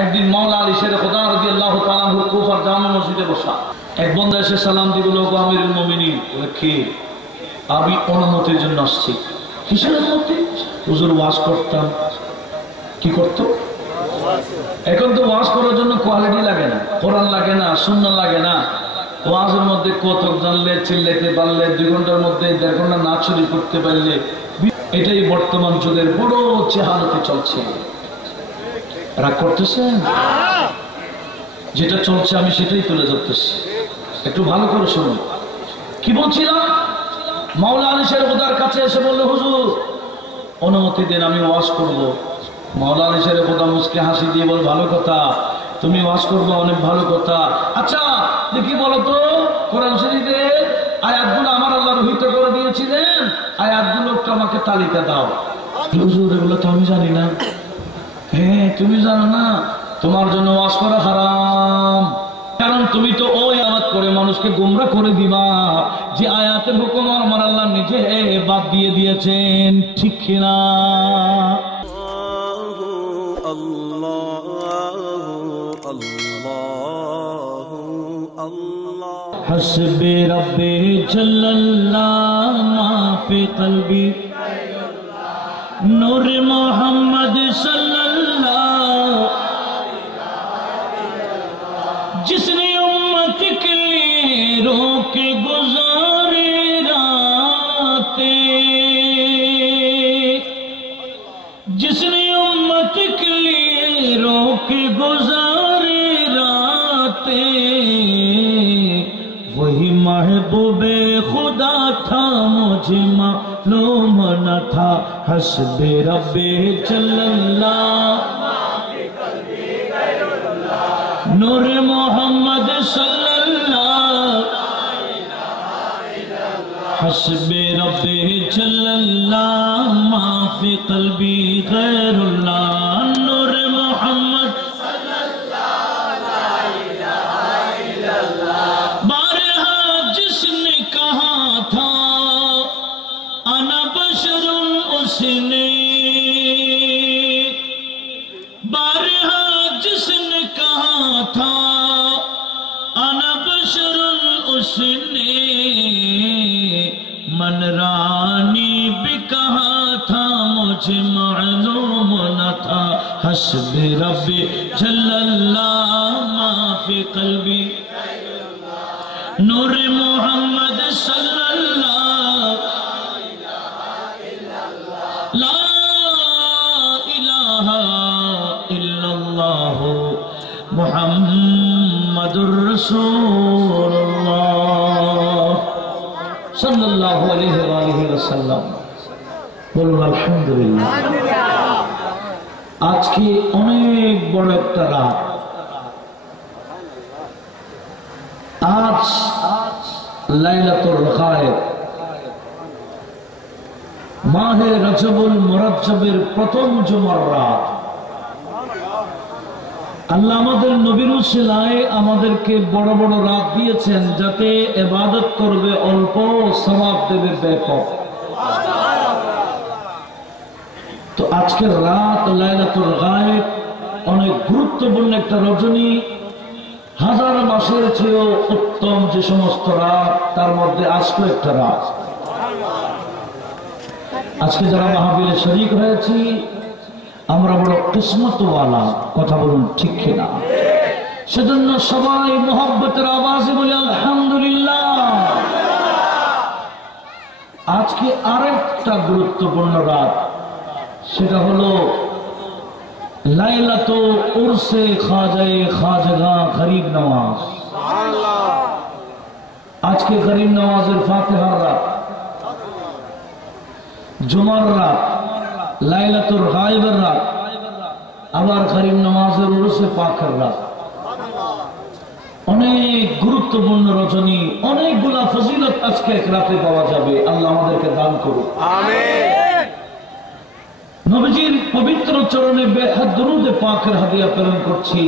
একদিন মাওলা আলী শের খোদা রাদিয়াল্লাহু তাআলা আনহু কুফার জামে মসজিদে বসা, এক বন্দা এসে সালাম দিয়ে বলল, আমিরুল মুমিনিন। কে? আমি অনুমতির জন্য আসছি। কিসের অনুমতি? হুজুর ওয়াজ করতাম। কি করতো? এখন তো ওয়াজ করার জন্য কোয়ালিটি লাগে না, কোরআন লাগে না, সুন্নাহ লাগে না। ওয়াজের মধ্যে কতক জানলে, চিল্লাইতে পারলে, 2 ঘন্টার মধ্যে 1.5 ঘন্টা নাচ শুরু করতে পারলে, এটাই বর্তমান যুগের বড় চেহারাতে চলছে। রাগ করতেছেন? যেটা চলছে আমি সেটাই তুলে ধরতেছি, একটু ভালো করে শুনুন। কি বলছিলাম? মাওলা আলী শের খোদার কাছে এসে বললো, হুজুর অনুমতি দেন, আমি ওয়াজ করব। মাওলা আলী শের খোদা মুচকে হাসি দিয়ে বল, ভালো কথা, তুমি ওয়াজ করবো, অনেক ভালো কথা। আচ্ছা দেখি বলো তো, কোরআন শরীফের আয়াতগুলো আমার আল্লাহ রহিত করে দিয়েছিলেন, আয়াতগুলো একটু আমাকে তালিকা দাও। হুজুর এগুলো তো আমি জানি না। হ্যাঁ তুমি জানো না, তোমার জন্য ওয়াজ করা হারাম, কারণ তুমি তো ওই আয়াত করে মানুষকে গোমরা করে দিবা যে আয়াতের হুকুম আমার আল্লাহ নিজে বাদ দিয়ে দিয়েছেন। ঠিক কিনা? হাসবে রব্বে জাল্লাল্লাহ মাফি কলবি নূর মোহাম্মদ সাল্লাল্লাহ, जिसने उम्मत के लिए रोके गुजारे रातें, जिसने उम्मत के लिए रोके गुजारे रातें, वही महबूबे खुदा था, मुझे मालूम न था। हस्बे रब्बे जल्लल्लाह नूर मोहम्मद सल्लल्लाह, हस्बे रब्बे जल्लल्लाह माफी कल्बी गैरुल्लाह। नूर मोहम्मद बारहा जिसने कहा था अना बशरुन, उसने बारहा जिसने कहा था अना बशरुन, उसने मन रानी भी कहा था, मुझे मालूम न था। हस्बे रब्बे जल्लल्लाह माफी कल्बी नूर मोहम्मद सल्लल्लाह, ला इलाहा इल्लल्लाह मुहम्मदुर रसूलुल्लाह सल्लल्लाहु अलैहि वसल्लम। বলুন আলহামদুলিল্লাহ। আজকে অনেক বড় একটা রাত। আজ লাইলাতুল গায়ব, মাহে রজবুল মুরাজ্জবের প্রথম জুমার রাত। আল্লাহ আমাদের নবীর উসিলায় আমাদেরকে বড় বড় রাত দিয়েছেন, যাতে ইবাদত করবে অল্প, সওয়াব দেবে ব্যাপক। তো আজকের রাত লাইলাতুল গায়ব অনেক গুরুত্বপূর্ণ একটা রজনী। হাজার মাসের চেয়েও উত্তম যে সমস্ত রাত, তার মধ্যে আজকে একটা রাত। আজকে যারা মাহফিলে শরীক হয়েছি আমরা বড় কিসমতওয়ালা, কথা বলুন ঠিক কিনা? সেজন্য সবাই মোহাব্বতের আওয়াজে বলি আলহামদুলিল্লাহ। আজকে আরেকটা গুরুত্বপূর্ণ রাত, সেটা হলো লাইলাতু উরসে খাজায়ে খাজগা গরিব নওয়াজ। আজকে গরিব নওয়াজের ফাতিহার রাত, জুমার রাত, লাইলাতুল গায়বের রাত, আবার গরিব নওয়াজের উরসে পাকের রাত। অনেক গুরুত্বপূর্ণ রজনী, অনেকগুলা ফজিলত আজকে এক রাতে পাওয়া যাবে। আল্লাহ আমাদেরকে দান করুন, আমিন। নবীজির পবিত্র চরণে বেহাত দরুদে পাকের হাদিয়া প্রেরণ করছি।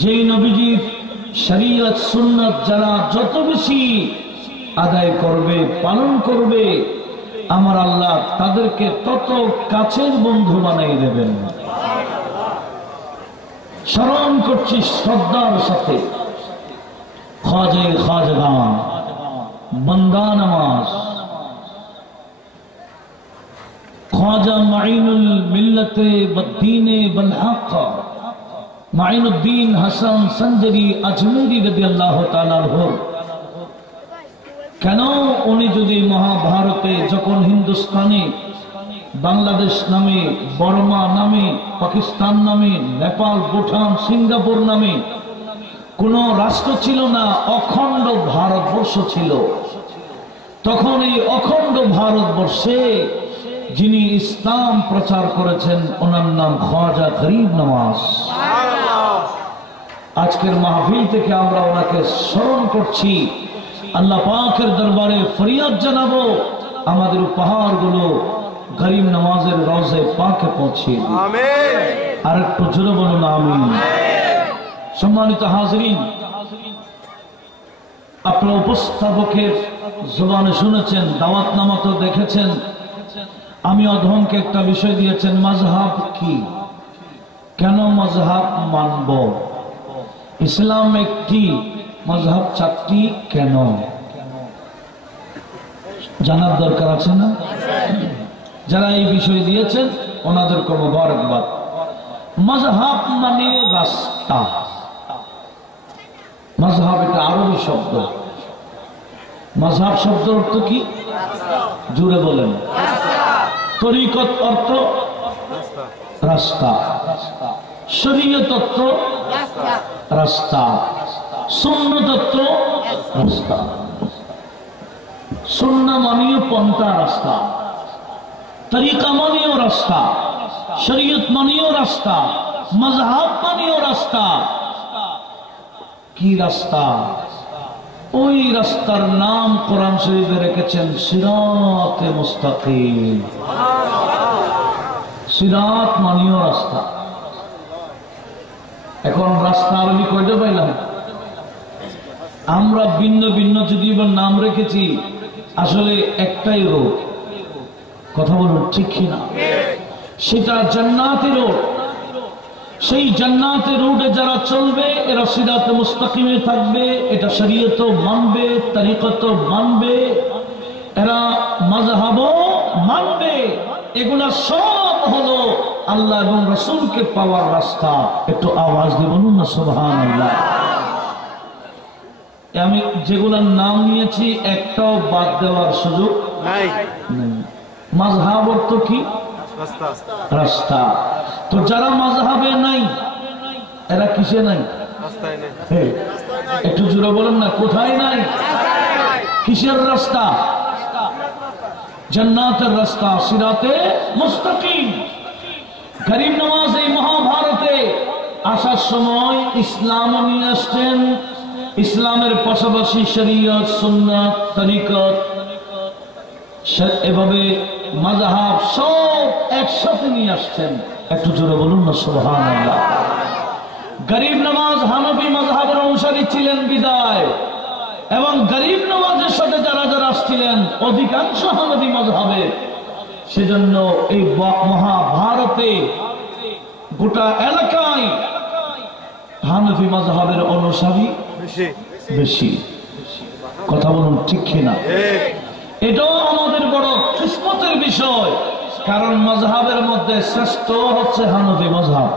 যেই নবীজির শরীয়ত সুন্নাত যারা যত বেশি আদায় করবে, পালন করবে, আমার আল্লাহ তাদেরকে তত কাছের বন্ধু বানিয়ে দেবেন। স্মরণ করছি শ্রদ্ধার সাথে খাজে খাজগান বন্দা নওয়াজ ख्वाजा माइनुल मिल्लते बद्दीने बलहक माइनुद्दीन हसन संजरी अजमेरी रदियल्लाहु ताआला अन्हु কেন উনি যদি মহাভারতে যখন হিন্দুস্তানে বাংলাদেশ নামে বর্মা নামে পাকিস্তান নামে নেপাল ভুটান সিঙ্গাপুর নামে কোন রাষ্ট্র ছিল না অখণ্ড ভারতবর্ষ ছিল তখন এই অখণ্ড ভারতবর্ষে যিনি ইসলাম প্রচার করেছেন ওনার নাম খ্বাজা গরিব নওয়াজ আজকের মাহফিল থেকে আমরা ওনাকে স্মরণ করছি আল্লাহ পাকের দরবারে ফরিয়াদ জানাবো আমাদের উপহারগুলো গরিব নওয়াজের রওজে পাকে পৌঁছে দিন আমিন আর একটু জোরে বলুন আমিন সম্মানিত হাজিরিন আপনারা উপস্থাপকের জবানে শুনেছেন দাওয়াতনামা তো দেখেছেন আমি অধমকে একটা বিষয় দিয়েছেন মাযহাব কি কেন মাযহাব মানব ইসলাম একটি মাযহাব চারটি কেন জানার দরকার আছে না যারা এই বিষয় দিয়েছেন ওনাদেরকে মোবারকবাদ মাযহাব মানে রাস্তা মাযহাব এটা আরবি শব্দ মাযহাব শব্দ অর্থ কি জুড়ে বলেন তরিকত অর্থ রাস্তা শরীয়ত অর্থ রাস্তা সুন্নাত অর্থ রাস্তা সুন্নাহ মানেও পন্থা রাস্তা তরিকা মানেও রাস্তা শরীয়ত মানেও রাস্তা মাযহাব মানেও রাস্তা কি রাস্তা ওই রাস্তার নাম কোরআন শরীফে রেখেছেন সিরাতে মুস্তাকিম সিরাত মানেও রাস্তা এখন রাস্তা আরবি কয়টা পাইলাম আমরা ভিন্ন ভিন্ন যদি নাম রেখেছি আসলে একটাই রোড কথা বলুন ঠিক কিনা সেটা জান্নাতি রোড সেই জান্নাতের রোডে যারা চলবে এরা সিরাতে মুস্তাকিমে থাকবে এটা শরীয়ত মানবে তরিকত মানবে এরা মাযহাবও মানবে এগুলা সব হলো আল্লাহ এবং রাসূলকে পাওয়ার রাস্তা একটু আওয়াজ দিয়ে বলুন না সুবহানাল্লাহ আমি যেগুলোর নাম নিয়েছি একটাও বাদ দেওয়ার সুযোগ নাই মাযহাব অর্থ কি রাস্তা তো যারা মাযহাবে নাই এরা কিসে নাই রাস্তায় নাই একটু জোরে বলেন না কোথায় নাই কিসের রাস্তা জান্নাতের রাস্তা সিরাতে মুস্তাকিম গরিব নওয়াজ এই মহাভারতে আসার সময় ইসলাম নিয়ে আসছেন ইসলামের পাশাপাশি শরীয়ত সুন্নাত তরিকত এভাবে মাযহাব সব একসাথে নিয়ে আসছেন একটু জোরে বলুন না সুবহানাল্লাহ গরিব নওয়াজ হানাফি মাযহাবের অনুসারী ছিলেন বিদায় এবং গরিব নওয়াজের সাথে যারা যারা আসছিলেন অধিকাংশ হানাফি মাযহাবের সেজন্য এই মহাভারতে গোটা এলাকায় হানাফি মাযহাবের অনুসারী বেশি কথা বলুন ঠিক কিনা এটাও আমাদের বড় কিসমতের বিষয় কারণ মাযহাবের মধ্যে শ্রেষ্ঠ হচ্ছে হানাফি মাযহাব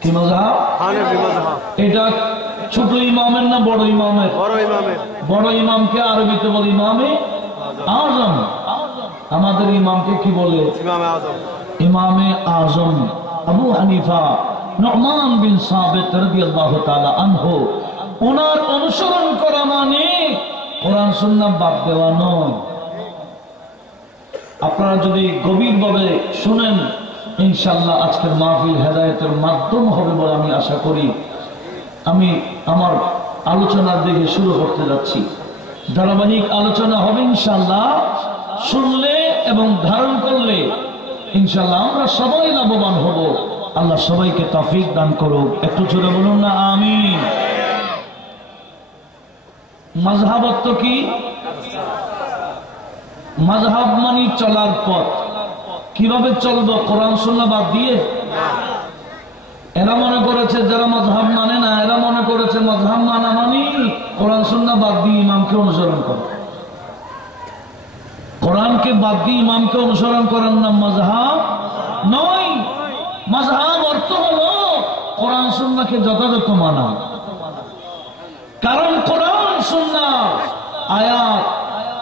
কি মাযহাব হানাফি মাযহাব এটা ছোট ইমামের না বড় ইমামের বড় ইমামকে আরবিতে বলে ইমামে আযম আমাদের ইমামকে কি বলে ইমামে আযম আবু হানিফা নুমান বিন সাবিত রাদিয়াল্লাহু তাআলা আনহু ওনার অনুসরণ করা মানে কোরআন সুন্নাহ বাদ দেওয়া নয় আপনারা যদি গভীরভাবে শুনেন ইনশাআল্লাহ আজকের মাহফিল হেদায়েতের মাধ্যম হবে বলে আমি আশা করি আমি আমার আলোচনার দিকে শুরু করতে যাচ্ছি ধারাবাহিক আলোচনা হবে ইনশাআল্লাহ শুনলে এবং ধারণ করলে ইনশাআল্লাহ আমরা সবাই লাভবান হব আল্লাহ সবাইকে তৌফিক দান করুক একটু জোরে বলুন না আমিন মাযহাব অর্থ কি মাযহাব মানে চলার পথ কিভাবে চলবো কোরআন সুন্নাহ বাদ দিয়ে সুন্নাহ বাদ দিয়ে ইমামকে অনুসরণ করা। কোরআনকে বাদ দিয়ে ইমামকে অনুসরণ করার নাম মাযহাব নয়। মাযহাব অর্থ হলো কোরআন সুন্নাহকে যথাযথ মানা। কারণ কোরআন সুন্নাহ আয়াত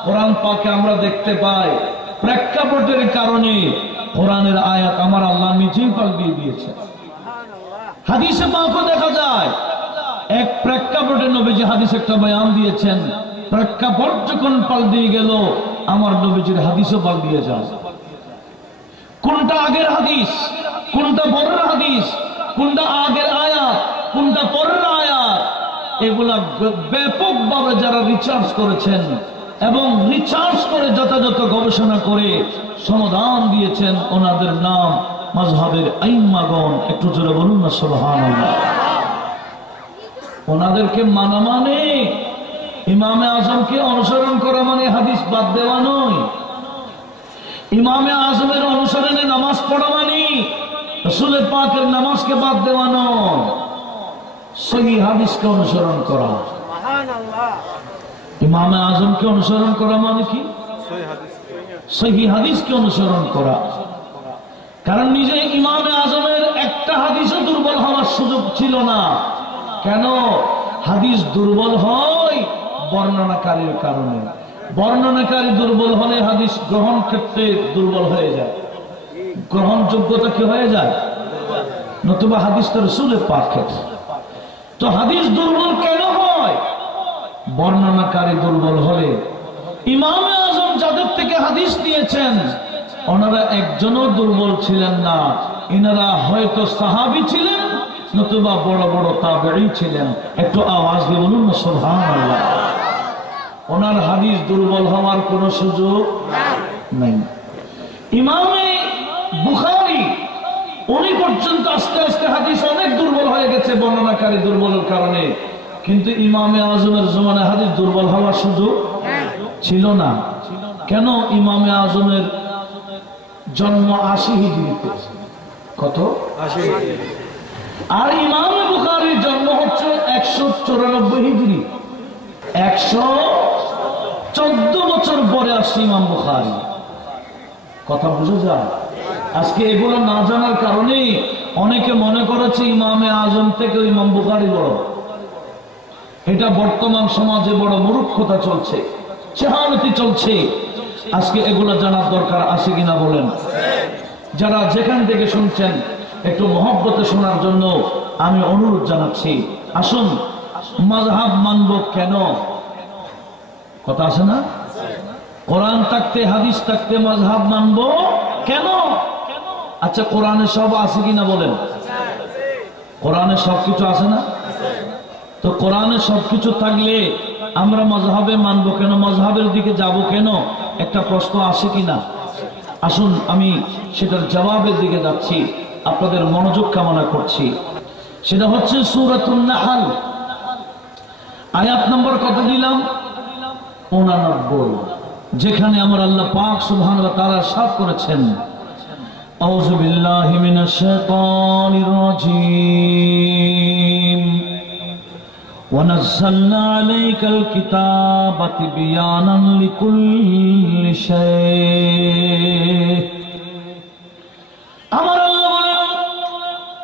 কোরআন পাকে আমরা দেখতে পাই, প্রেক্ষাপটের কারণে কোরআনের আয়াত আমার আল্লাহ নিজেই পাল্টিয়ে দিয়েছে। হাদিসে পাকও দেখা যায় এক প্রেক্ষাপটে নবীজি হাদিস একটা বয়ান দিয়েছেন, প্রেক্ষাপট যখন পাল্টিয়ে গেল আমার নবীজির হাদিসও পাল্টিয়ে যায়। কোনটা আগের হাদিস, কোনটা পরের হাদিস, কোনটা আগের আয়াত, কোনটা পরের আয়াত, এগুলা ব্যাপকভাবে যারা রিসার্চ করেছেন এবং রিসার্চ করে যথাযথ গবেষণা করে সমাধান দিয়েছেন, ওনাদের নাম মাযহাবের আইম্মাগণ। একটু জোরে বলুন না সুবহানাল্লাহ। ওনাদেরকে মানা মানে ইমামে আজমকে অনুসরণ করা মানে হাদিস বাদ দেওয়া নয়। ইমামে আজমের অনুসরণে নামাজ পড়া মানে রাসূল পাকের নামাজকে বাদ দেওয়া নয়, সহিহ হাদিসকে অনুসরণ করা। সুবহানাল্লাহ। ইমামে আজমকে অনুসরণ করা মানে কি? সহিহ হাদিসকে অনুসরণ করা। কারণ নিজে ইমামে আজমের একটা হাদিসও দুর্বল হওয়ার সুযোগ ছিল না। কেন? হাদিস দুর্বল হয় বর্ণনাকারীর কারণে। বর্ণনাকারী দুর্বল হলে হাদিস গ্রহণ ক্ষেত্রে দুর্বল হয়ে যায়, গ্রহণযোগ্যতা কি হয়ে যায়, নতুবা হাদিস তো রাসূলের পাকের। তো হাদিস দুর্বল কেন হয়? বর্ণনাকারী দুর্বল হলে। ইমামে আজম যাদের থেকে হাদিস নিয়েছেন ওনারা একজনও দুর্বল ছিলেন না। ইনারা হয়তো সাহাবী ছিলেন, নতুবা বড় বড় তাবেঈ ছিলেন। একটু আওয়াজ দিয়ে বলুন না সুবহানাল্লাহ। ওনার হাদিস দুর্বল হওয়ার কোনো সুযোগ নেই। ইমামে বুখারী উনি পর্যন্ত আস্তে আস্তে হাদিস অনেক দুর্বল হয়ে গেছে বর্ণনাকারী দুর্বলের কারণে, কিন্তু ইমামে আজমের জমানায় হাদিস দুর্বল হওয়ার সুযোগ ছিল না। কেন? ইমামে আজমের জন্ম 80 হিজরিতে। কত? 80। আর ইমামে বুখারীর জন্ম হচ্ছে 194 হিজরি। 114 বছর পরে আসছে ইমাম বুখারী। কথা বুঝে যায়? আজকে এগুলো না জানার কারণে অনেকে মনে করেছে ইমামে আজম থেকে ইমাম বুখারী বড়। এটা বর্তমান সমাজে বড় মূর্খতা চলছে, চেহানতি চলছে। আজকে এগুলো জানার দরকার আছে কিনা বলেন? যারা যেখান থেকে শুনছেন একটু মহব্বতে শোনার জন্য আমি অনুরোধ জানাচ্ছি। আসুন, মাযহাব মানব কেন? কথা আছে না? কোরআন থাকতে হাদিস থাকতে মাযহাব মানব কেন? আচ্ছা, কোরআনে সব আছে কিনা বলেন? কোরআনে সবকিছু আছে না? তো কোরআনে সবকিছু থাকলে আমরা মাযহাবে মানবো কেন, মাযহাবের দিকে যাব কেন? একটা প্রশ্ন আসে কিনা? আসুন আমি সেটার জবাবের দিকে যাচ্ছি, আপনাদের মনোযোগ কামনা করছি। সেটা হচ্ছে সূরাতুন নাহল আয়াত নম্বর কত দিলাম? 89, যেখানে আমার আল্লাহ পাক সুবহানাহু ওয়া তাআলা ইরশাদ করেছেন, আউযু বিল্লাহি মিনাশ শাইতানির রাজীম, وَنَزَّلْنَا عَلَيْكَ الْكِتَابَ تِبْيَانًا لِكُلِّ شَيْءٍ। আমার আল্লাহ বলেন,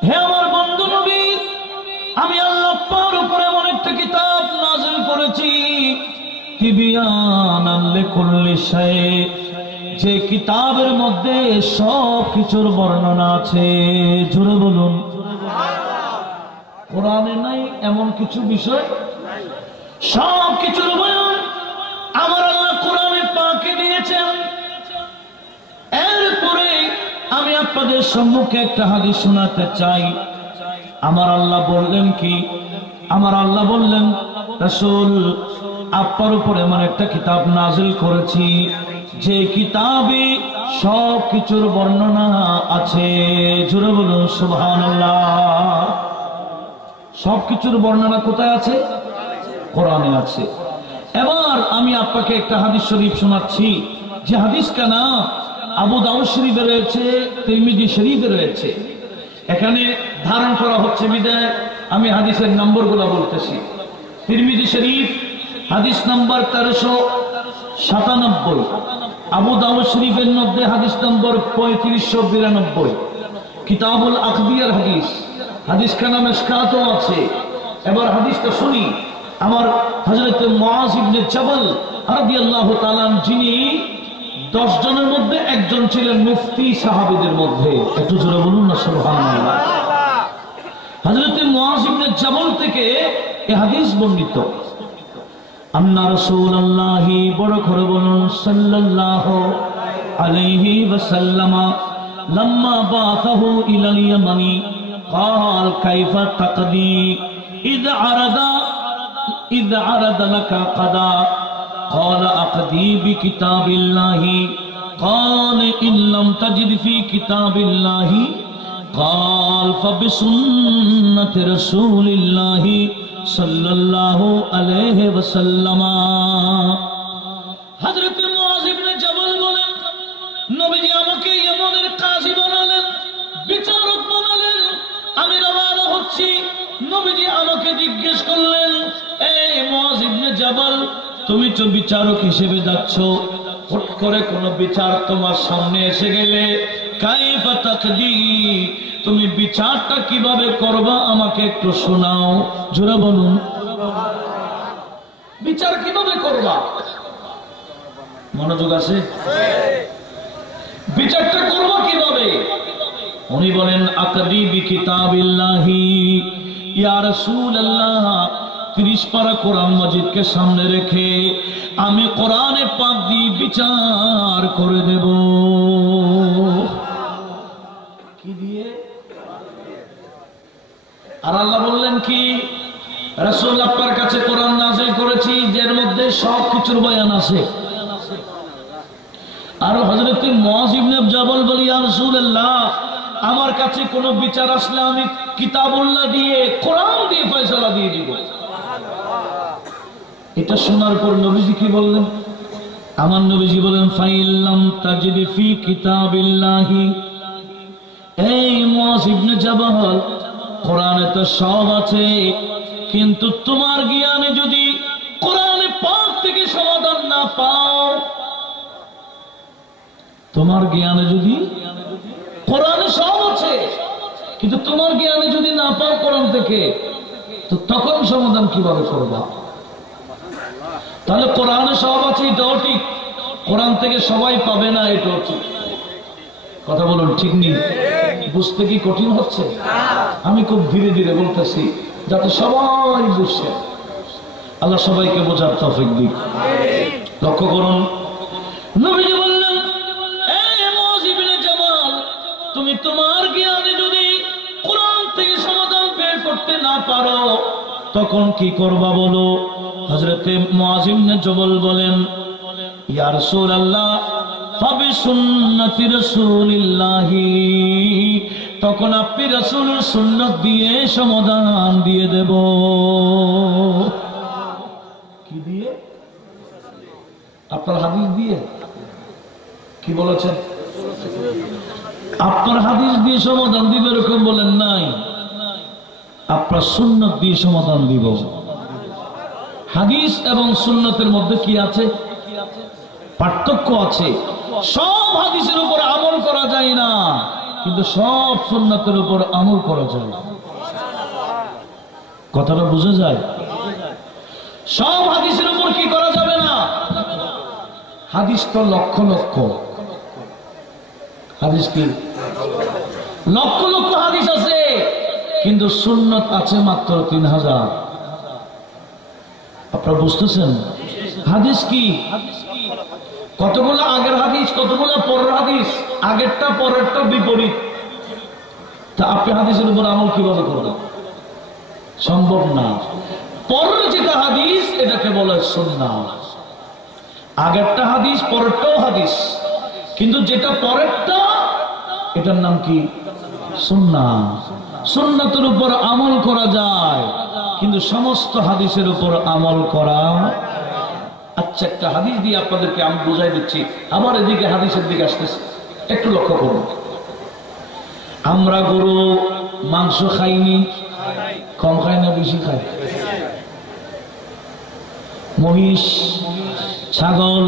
হে আমার বন্ধু নবী, আমি আল্লাহ আপনার উপরে এমন একটা কিতাব নাযিল করেছি, তিবয়ানান লিকুল্লি শাই, যে কিতাবের মধ্যে সব কিছুর বর্ণনা আছে। জোরে বলুন কোরআনে নাই এমন কিছু বিষয়, সব কিছুর বয়ান আমার আল্লাহ কোরআনে পাকে দিয়েছেন। এরপরে আমি আপনাদের সম্মুখে একটা হাদিস শোনাতে চাই। আমার আল্লাহ বললেন কি? আমার আল্লাহ বললেন, রাসূল আপনার উপরে এমন একটা কিতাব নাযিল করেছি, যে কিতাবে সব কিছুর বর্ণনা আছে। জোরে বলুন সুবহানাল্লাহ। সবকিছুর বর্ণনা কোথায় আছে? কোরআনে আছে। এবার আমি আপনাকে একটা হাদিস শরীফ শোনাচ্ছি, যে হাদিস কানা আবু দাউদ শরীফে রয়েছে, তিরমিজি শরীফে রয়েছে। এখানে ধারণ করা হচ্ছে বিদায় আমি হাদিসের নম্বরগুলো বলতেছি। তিরমিজি শরীফ হাদিস নাম্বার 1397, আবু দাউদ শরীফের মধ্যে হাদিস নম্বর 3592, কিতাবুল আকদিয়ার হাদিস, হাদিস খানা মিশকাতও আছে। এবার হাদিসটা শুনি। আমার হযরত মুআজ ইবনে জাবাল রাদিয়াল্লাহু তাআলা, যিনি 10 জনের মধ্যে একজন ছিলেন, মুফতি সাহাবীদের মধ্যে। একটু জোরে বলুন না সুবহানাল্লাহ। হযরত মুআজ ইবনে জাবাল থেকে এই হাদিস বর্ণিত। আন্না রাসূলুল্লাহি, বড় করে বলুন, সাল্লাল্লাহু আলাইহি ওয়াসাল্লাম, লাম্মা বাআসাহু ইলাল ইয়ামানি قال كيف تقضي إذ عرض لك قضاء قال أقضي بكتاب الله قال إن لم تجد في كتاب الله قال فبسنة رسول الله صلى الله عليه وسلم। হযরত মুআজ ইবনে জাবাল বলেন, নবীজি আমাকে ইয়ামানের কাজী বানালেন, বিচারক বানালেন। আমি রওনা হচ্ছি। নবীজি আমাকে জিজ্ঞেস করলেন, এই মুআজ ইবনে জাবাল, তুমি তো বিচারক হিসেবে যাচ্ছ, হঠাৎ করে কোন বিচার তোমার সামনে এসে গেলে কাইফা তাকদি, তুমি বিচারটা কিভাবে করবা আমাকে একটু শোনাও। জোরে বলুন, বিচার কিভাবে করবা? মনোযোগ আছে? বিচারটা করবা কিভাবে? উনি বলেন, আকদি বিকিতাবিল্লাহি, ইয়া রাসূলুল্লাহ, 30 পারা কোরআন মাজিদকে সামনে রেখে আমি কোরআনে পাক দিয়ে বিচার করে দেব। কি দিয়ে? আর আল্লাহ বললেন কি, রাসূল আপনার কাছে কোরআন নাযিল করেছি, যার মধ্যে সব কিছুর বয়ান আছে। আর হযরত মুআজ ইবনে জাবাল বলি, ইয়া রাসূলুল্লাহ, আমার কাছে কোন বিচার আসলে আমি কিতাবুল্লাহ দিয়ে, কোরআন দিয়ে ফয়সালা দিয়ে দিব। এটা শোনার পর নবীজি কি বললেন? আমার নবীজি বলেন, ফাইল্লাম তাজিদি ফি কিতাবিল্লাহি, এই মুআজ ইবনে জাবাল, কোরআনে তো সব আছে, কিন্তু তোমার জ্ঞানে যদি কোরআনে পাক থেকে সমাধান না পাও, তোমার জ্ঞানে যদি কোরআনে সব আছে কিন্তু তোমার জ্ঞানে যদি না পাও কোরআন থেকে, তো তখন সমাধান কিভাবে করবা? তাহলে কোরআনে সব আছে এটাও ঠিক, কোরআন থেকে সবাই পাবে না এটাও ঠিক। কথা বলুন, ঠিক নেই? বুঝতে কি কঠিন হচ্ছে? আমি খুব ধীরে ধীরে বলতেছি যাতে সবাই বুঝে। আল্লাহ সবাইকে বোঝার তৌফিক দিক। লক্ষ্য করুন, নবীজি বললেন, এই মুআজ ইবনে জাবাল, তুমি তোমার জ্ঞানে যদি কোরআন থেকে সমাধান বের করতে না পারো, তখন কি করবা বলো? হযরত মুআজ ইবনে জাবাল বলেন, ইয়া রাসূলুল্লাহ, ফাবিসুন্নতি রাসূলিল্লাহি, তখন আপনি রাসূলের সুন্নাত দিয়ে সমাধান দিয়ে দেব। কি দিয়ে? আপনার হাদিস দিয়ে। কি বলেছেন? আপনার হাদিস দিয়ে সমাধান দিবে এরকম বলেন নাই, আপনার সুন্নাত দিয়ে সমাধান দিব। হাদিস এবং সুন্নাতের মধ্যে কি আছে? পার্থক্য আছে। সব হাদিসের উপর আমল করা যায় না, কিন্তু সব সুন্নাতের উপর আমল করা যায়। কথাটা বুঝে যায়? সব হাদিসের উপর কি করা যাবে না? হাদিস তো লক্ষ লক্ষ হাদিস, কি লক্ষ লক্ষ হাদিস আছে, কিন্তু সুন্নাত আছে মাত্র 3000। আপনারা বুঝতেছেন? হাদিস কি? কতগুলো আগের হাদিস, কতগুলো পরের হাদিস, আগেরটা পরেরটা বিপরীত। তা আপনি হাদিসের উপর আমল কিভাবে করবেন? সম্ভব না। পরের যেটা হাদিস এটাকে বলে সুন্নাহ। আগেরটা হাদিস, পরেরটাও হাদিস, কিন্তু যেটা পরেরটা এটার নাম কি? সুন্নাহ। সুন্নাতের উপর আমল করা যায়, কিন্তু সমস্ত হাদিসের উপর আমল করা। আচ্ছা, একটা হাদিস দিয়ে আপনাদেরকে আমি বুঝাই দিচ্ছি, আবার এদিকে হাদিসের দিকে আসতেছে, একটু লক্ষ্য করুন। আমরা গরু মাংস খাইনি, কম খাই না বেশি খাই? মহিষ, ছাগল,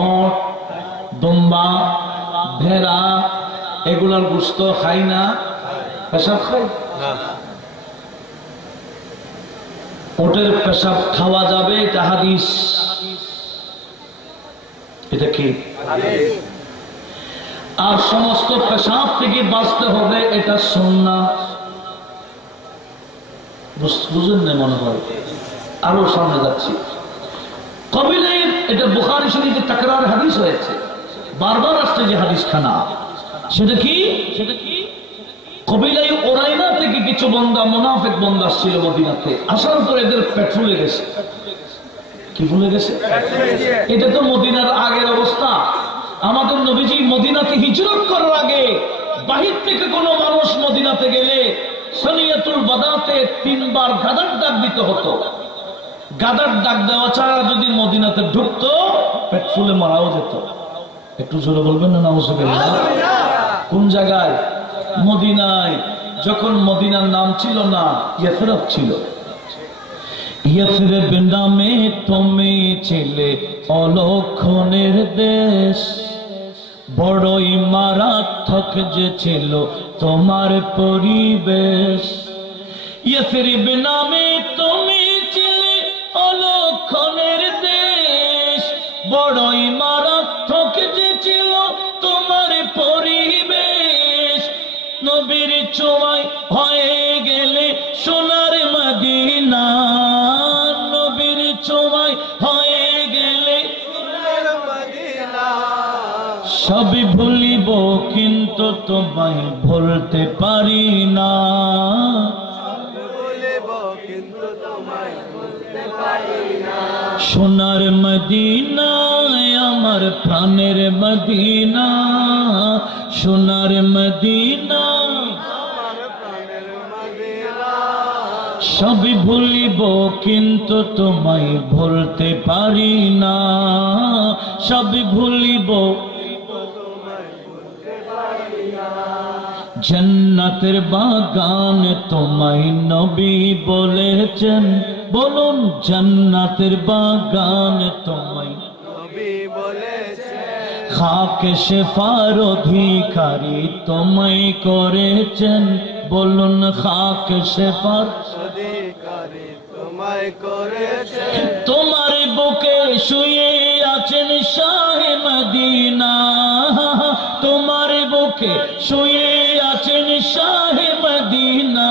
ওট, দুম্বা, ভেড়া, এগুলার গোশত খাই না? পেশাব খাই? ওটের পেশাব খাওয়া যাবে, এটা হাদিস। এটা কি? আর সমস্ত পেশাব থেকে বাঁচতে হবে, এটা সুন্নাহ। বুঝেন না মনে হয়? আরো সামনে যাচ্ছি। কবিলাই, এটা বুখারী শরীফে তাকরার হাদিস হয়েছে, বারবার আসছে যে হাদিস খানা। সেটা কি? কবিলাই ওরাইনা থেকে কিছু বান্দা, মুনাফিক বান্দা আসছিল মদিনাতে। আসার পর এদের পেট ফুলে গেছে। কি ফুলে গেছে? এটা তো মদিনার আগের অবস্থা। আমাদের নবীজি মদিনাতে হিজরত করার আগে বাহির থেকে কোনো মানুষ মদিনাতে গেলে সনিয়াতুল বাদাতে 3 বার গাদার ডাক দিতে হতো। গাদার ডাক দেওয়া ছাড়া যদি মদিনাতে ঢুকতো, পেট ফুলে মারাও যেত। একটু জোরে বলবেন না নাউজুবিল্লাহ। কোন জায়গায়? মদিনায়। যখন মদিনার নাম ছিল না, ইয়থরিব ছিল। ইয়থরিব নামে তুমি ছিলে অলক্ষণের দেশ, বড়ই মারাত্মক যে ছিল তোমার পরিবেশ। ইয়থরিব নামে তুমি ছিলে অলক্ষণের দেশ, বড়ই মারাত্মক যে ছিল তোমার পরিবেশ। নবীর ছোঁয়ায় হয়ে গেলে সোনার মদিনা, নবীর ছোঁয়ায় হয়ে গেলে সোনার মদিনা। সবই ভুলিব কিন্তু তোমায় ভুলতে পারি না, সোনার মদিনা আমার প্রাণের মদিনা, সোনার মদিনা সবই ভুলিব কিন্তু তোমায় ভুলতে পারি না, সবই ভুলিব। জান্নাতের বাগান তোমায় নবী বলেছেন, বলুন জান্নাতের বাগান তোমায় নবী বলেছেন। খাকে শেফার অধিকারী তোমায় করেছেন, বলুন খাকে শেফার অধিকারী তোমায় করেছেন। তোমার বুকে শুয়ে আছেন শাহে মদিনা, তোমার বুকে শুয়ে আছেন শাহে মদিনা।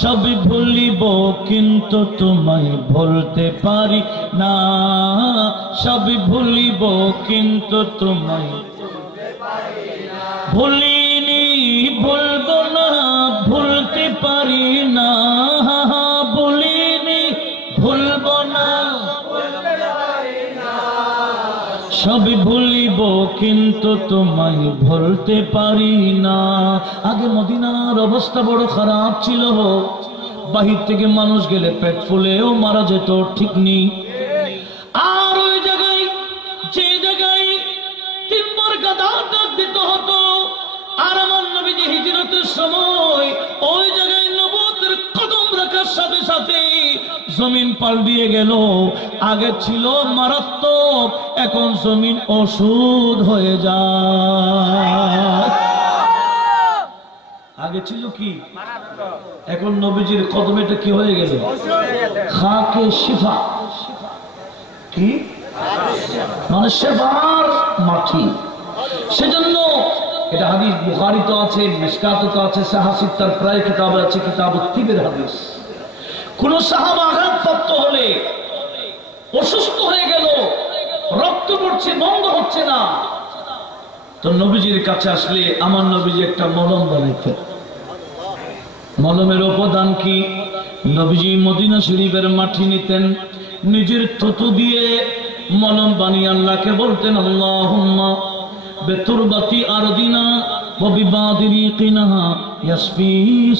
সব ভুলিব কিন্তু তোমায় ভুলতে পারি না, সব ভুলিব কিন্তু তোমায় ভুলিনি, ভুলবো না, ভুলতে পারি না, ভুলিনি, ভুলবো না, সব ভুলিব কিন্তু তোমায় ভুলতে পারি না। আগে মদিনার অবস্থা বড় খারাপ ছিল, বাহির থেকে মানুষ গেলে পেট ফুলেও মারা যেত, ঠিক নেই? আর ওই জায়গায়, যে জায়গায় 3 বার গাদার ডাক দিতে হতো, আর আমার নবীজি হিজরতের সময় ওই জায়গায় নবুয়তের কদম রাখার সাথে সাথে জমিন পাল্টিয়ে গেল। আগে ছিল মারাত্মক, এখন জমিন ওষুধ হয়ে যায়। আগে ছিল কি? এখন নবীজির কদমেটা কি হয়ে গেল? খাকে শিফা। কি মানে? শেফার মাটি। সেজন্য এটা হাদিস বুখারীতে আছে, মিশকাতে আছে, সাহাসিত্তার প্রায় কিতাবে আছে, কিতাবুত তিবের হাদিস। কোন সাহাবা আঘাতপ্রাপ্ত হলে, অসুস্থ হয়ে গেল, রক্ত পড়ছে, বন্ধ হচ্ছে না, তো নবীজির কাছে আসলে আমার নবীজি একটা মলম বানাইতেন। মলমের উপাদান কি? নবীজি মদিনা শরীফের মাটি নিতেন, নিজের থুতু দিয়ে মলম বানিয়ে আল্লাহকে বলতেন, আল্লাহুম্মা বিতুরবাতি আরদিনা ওয়া বিবাদি রিকিনা ইয়াসফি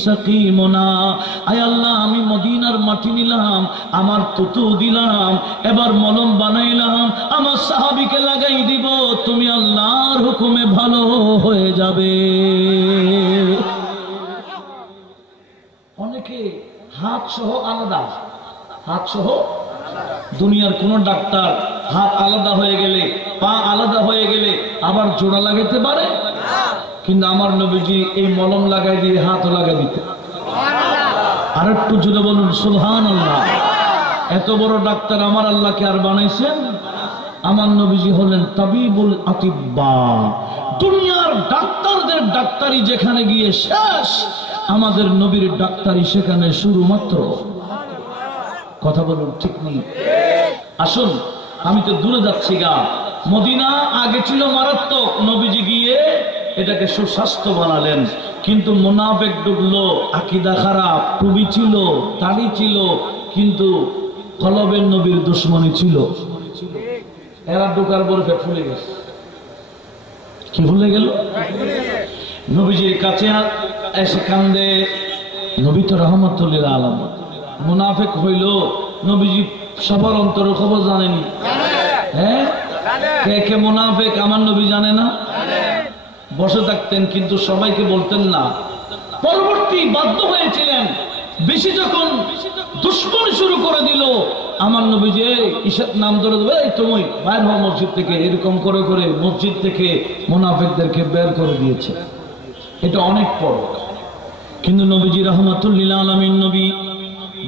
সাকিমুনা। আয় আল্লাহ, আমি মদিনার মাটি নিলাম, আমার থুতু দিলাম, এবার মলম বানাইলাম, আমার সাহাবীকে লাগাই দিব, তুমি আল্লাহর হুকুমে ভালো হয়ে যাবে। অনেকে হাত সহ আলাদা, হাত সহ দুনিয়ার কোন ডাক্তার হাত আলাদা হয়ে গেলে, পা আলাদা হয়ে গেলে আবার জোড়া লাগাইতে পারে? কিন্তু আমার নবীজি এই মলম লাগাই দিয়ে হাতও লাগাই দিতে। আর একটু জুড়ে বলুন সুবহানাল্লাহ। এত বড় ডাক্তার আমার আল্লাহকে আর বানাইছেন? আমার নবীজি হলেন তাবিবুল আতিব্বা। দুনিয়ার ডাক্তারদের ডাক্তারি যেখানে গিয়ে শেষ, আমাদের নবীর ডাক্তারি সেখানে শুরু মাত্র। কথা বলুন ঠিক নেই? আসুন, আমি তো দূরে যাচ্ছি গা। মদিনা আগে ছিল মারাত্মক, নবীজি গিয়ে এটাকে সুস্বাস্থ্য বানালেন। কিন্তু মুনাফিক ঢুকলো, আকীদা খারাপ, টুপি ছিল, দাড়ি ছিল, কিন্তু কলবের নবীর দুশ্মনী ছিল। এরা ঢোকার পরে পেট ফুলে গেছে। কি ভুলে গেল? নবীজির কাছে এসে কান্দে। নবী তো রহমাতুল লিল আলামিন, মুনাফিক হইল। নবীজি সবার অন্তরের খবর জানেনি। হ্যাঁ, কে কে মুনাফিক আমার নবী জানে না? বসে থাকতেন কিন্তু সবাইকে বলতেন না। পরবর্তী বাধ্য হয়েছিলেন, বেশি যখন দুশ্মনী শুরু করে দিল, আমার নবী যে ঈশার নাম ধরে দেবে, এই তুমি বাইর হও মসজিদ থেকে, এরকম করে করে মসজিদ থেকে মুনাফিকদেরকে বের করে দিয়েছে। এটা অনেক পর। কিন্তু নবীজি রাহমাতুল লিল আলামিন নবী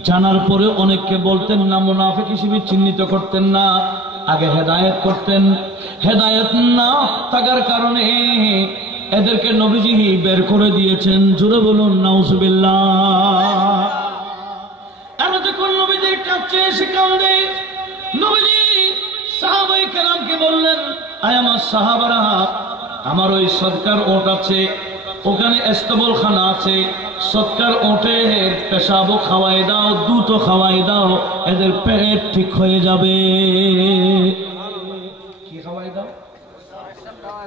জানার পরে অনেককে বলতেন না, মুনাফিক হিসেবে চিহ্নিত করতেন না, আগে হেদায়েত করতেন। হেদায়েত না থাকার কারণে এদেরকে নবীজি বের করে দিয়েছেন। জোরে বলুন নাউজুবিল্লাহ। আমি যখন নবীজির কাছে এসে কান্দে, নবীজি সাহাবায়ে কেরামকে বললেন, আয় আমার সাহাবারা, আমার ওই সদকার ওট আছে, ওখানে ইস্তেবলখানা আছে, সদকার ওটের পেশাবও খাওয়াই দাও, দুধও খাওয়াই দাও, এদের পেট ঠিক হয়ে যাবে। কি খাওয়াই দাও?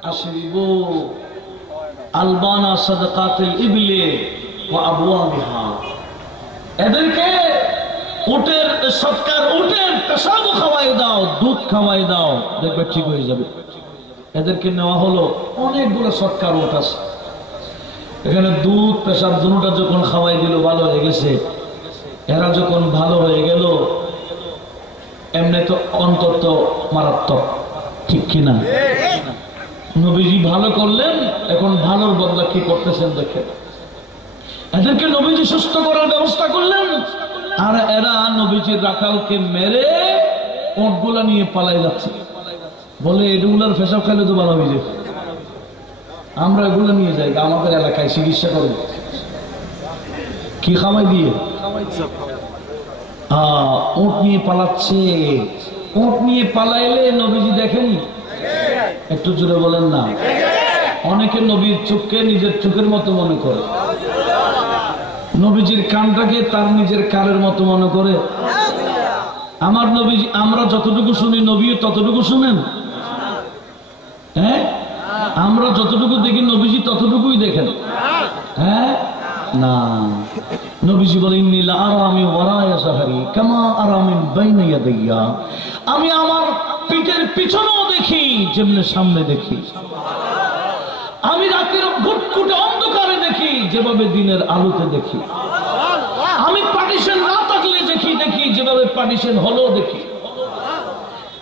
আশরিবু আলবানা সাদাকাতিল ইবলি ওয়া আবওয়াবিহা। এদেরকে উটের সদকার উটের পেশাবও খাওয়াই দাও, দুধ খাওয়াই দাও, দেখবে ঠিক হয়ে যাবে। এদেরকে নেওয়া হলো, অনেকগুলো সদকার উট আছে, এখানে দুধ পেশাব দুটোটা যখন খাওয়াই দিল, ভালো হয়ে গেছে। এরা যখন ভালো হয়ে গেল, এমনি তো অন্তর তো মারাত্মক, ঠিক কিনা? নবীজি ভালো করলেন, এখন ভালোর বদলা কি করতেছেন দেখেন। এদেরকে নবীজি সুস্থ করার ব্যবস্থা করলেন, আর এরা নবীজির রাখালকে মেরে ওটগুলা নিয়ে পালাই যাচ্ছে। বলে এগুলার পেশাব খাইলে তো ভালো হয়ে যায়, আমরা এগুলো নিয়ে যাই আমাদের এলাকায় চিকিৎসা করে। কি খাওয়াই দিয়ে? উট নিয়ে পালাচ্ছে। উট নিয়ে পালাইলে নবীজি দেখেন? একটু জোরে বলেন না। অনেকে নবীর চোখকে নিজের চোখের মতো মনে করে, নবীজির কানটাকে তার নিজের কানের মতো মনে করে। আমার নবীজি, আমরা যতটুকু শুনি নবী ততটুকু শুনেন? হ্যাঁ, আমরা যতটুকু দেখি নবীজি ততটুকুই দেখেন? হ্যাঁ না। নবীজি বলেন, নীলা আরামি ওয়ারায়া সাহারি কামা আরামিন বাইনা ইয়াদাইয়া। আমি আমার পিঠের পিছনেও দেখি যেমনে সামনে দেখি। আমি রাতের ঘুটঘুটে অন্ধকারে দেখি যেভাবে দিনের আলোতে দেখি। আমি পার্টিশন না থাকলে দেখি যেভাবে পার্টিশন হলেও দেখি।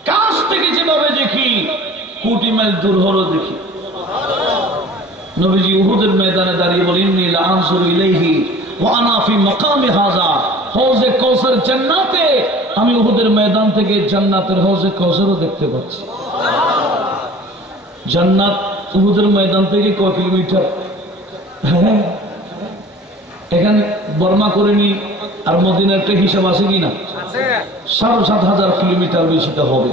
কাছ থেকে যেভাবে দেখি, কোটি মাইল দূর হলেও দেখি। নবীজি উহুদের ময়দানে দাঁড়িয়ে বলেন, নীলা আনসুরু ইলাইহি ওয়া আনা ফি মাকামি হাযা। হৌজে কাউসার জান্নাতে, আমি উহুদের ময়দান থেকে জান্নাতের হৌজে কাউসারও দেখতে পাচ্ছি। জান্নাত উহুদের ময়দান থেকে কয় কিলোমিটার? হ্যাঁ, এখানে বর্মা করেনি আর মদিনার একটা হিসাব আছে কিনা? ৭,৫০০ কিলোমিটার বেশিটা হবে।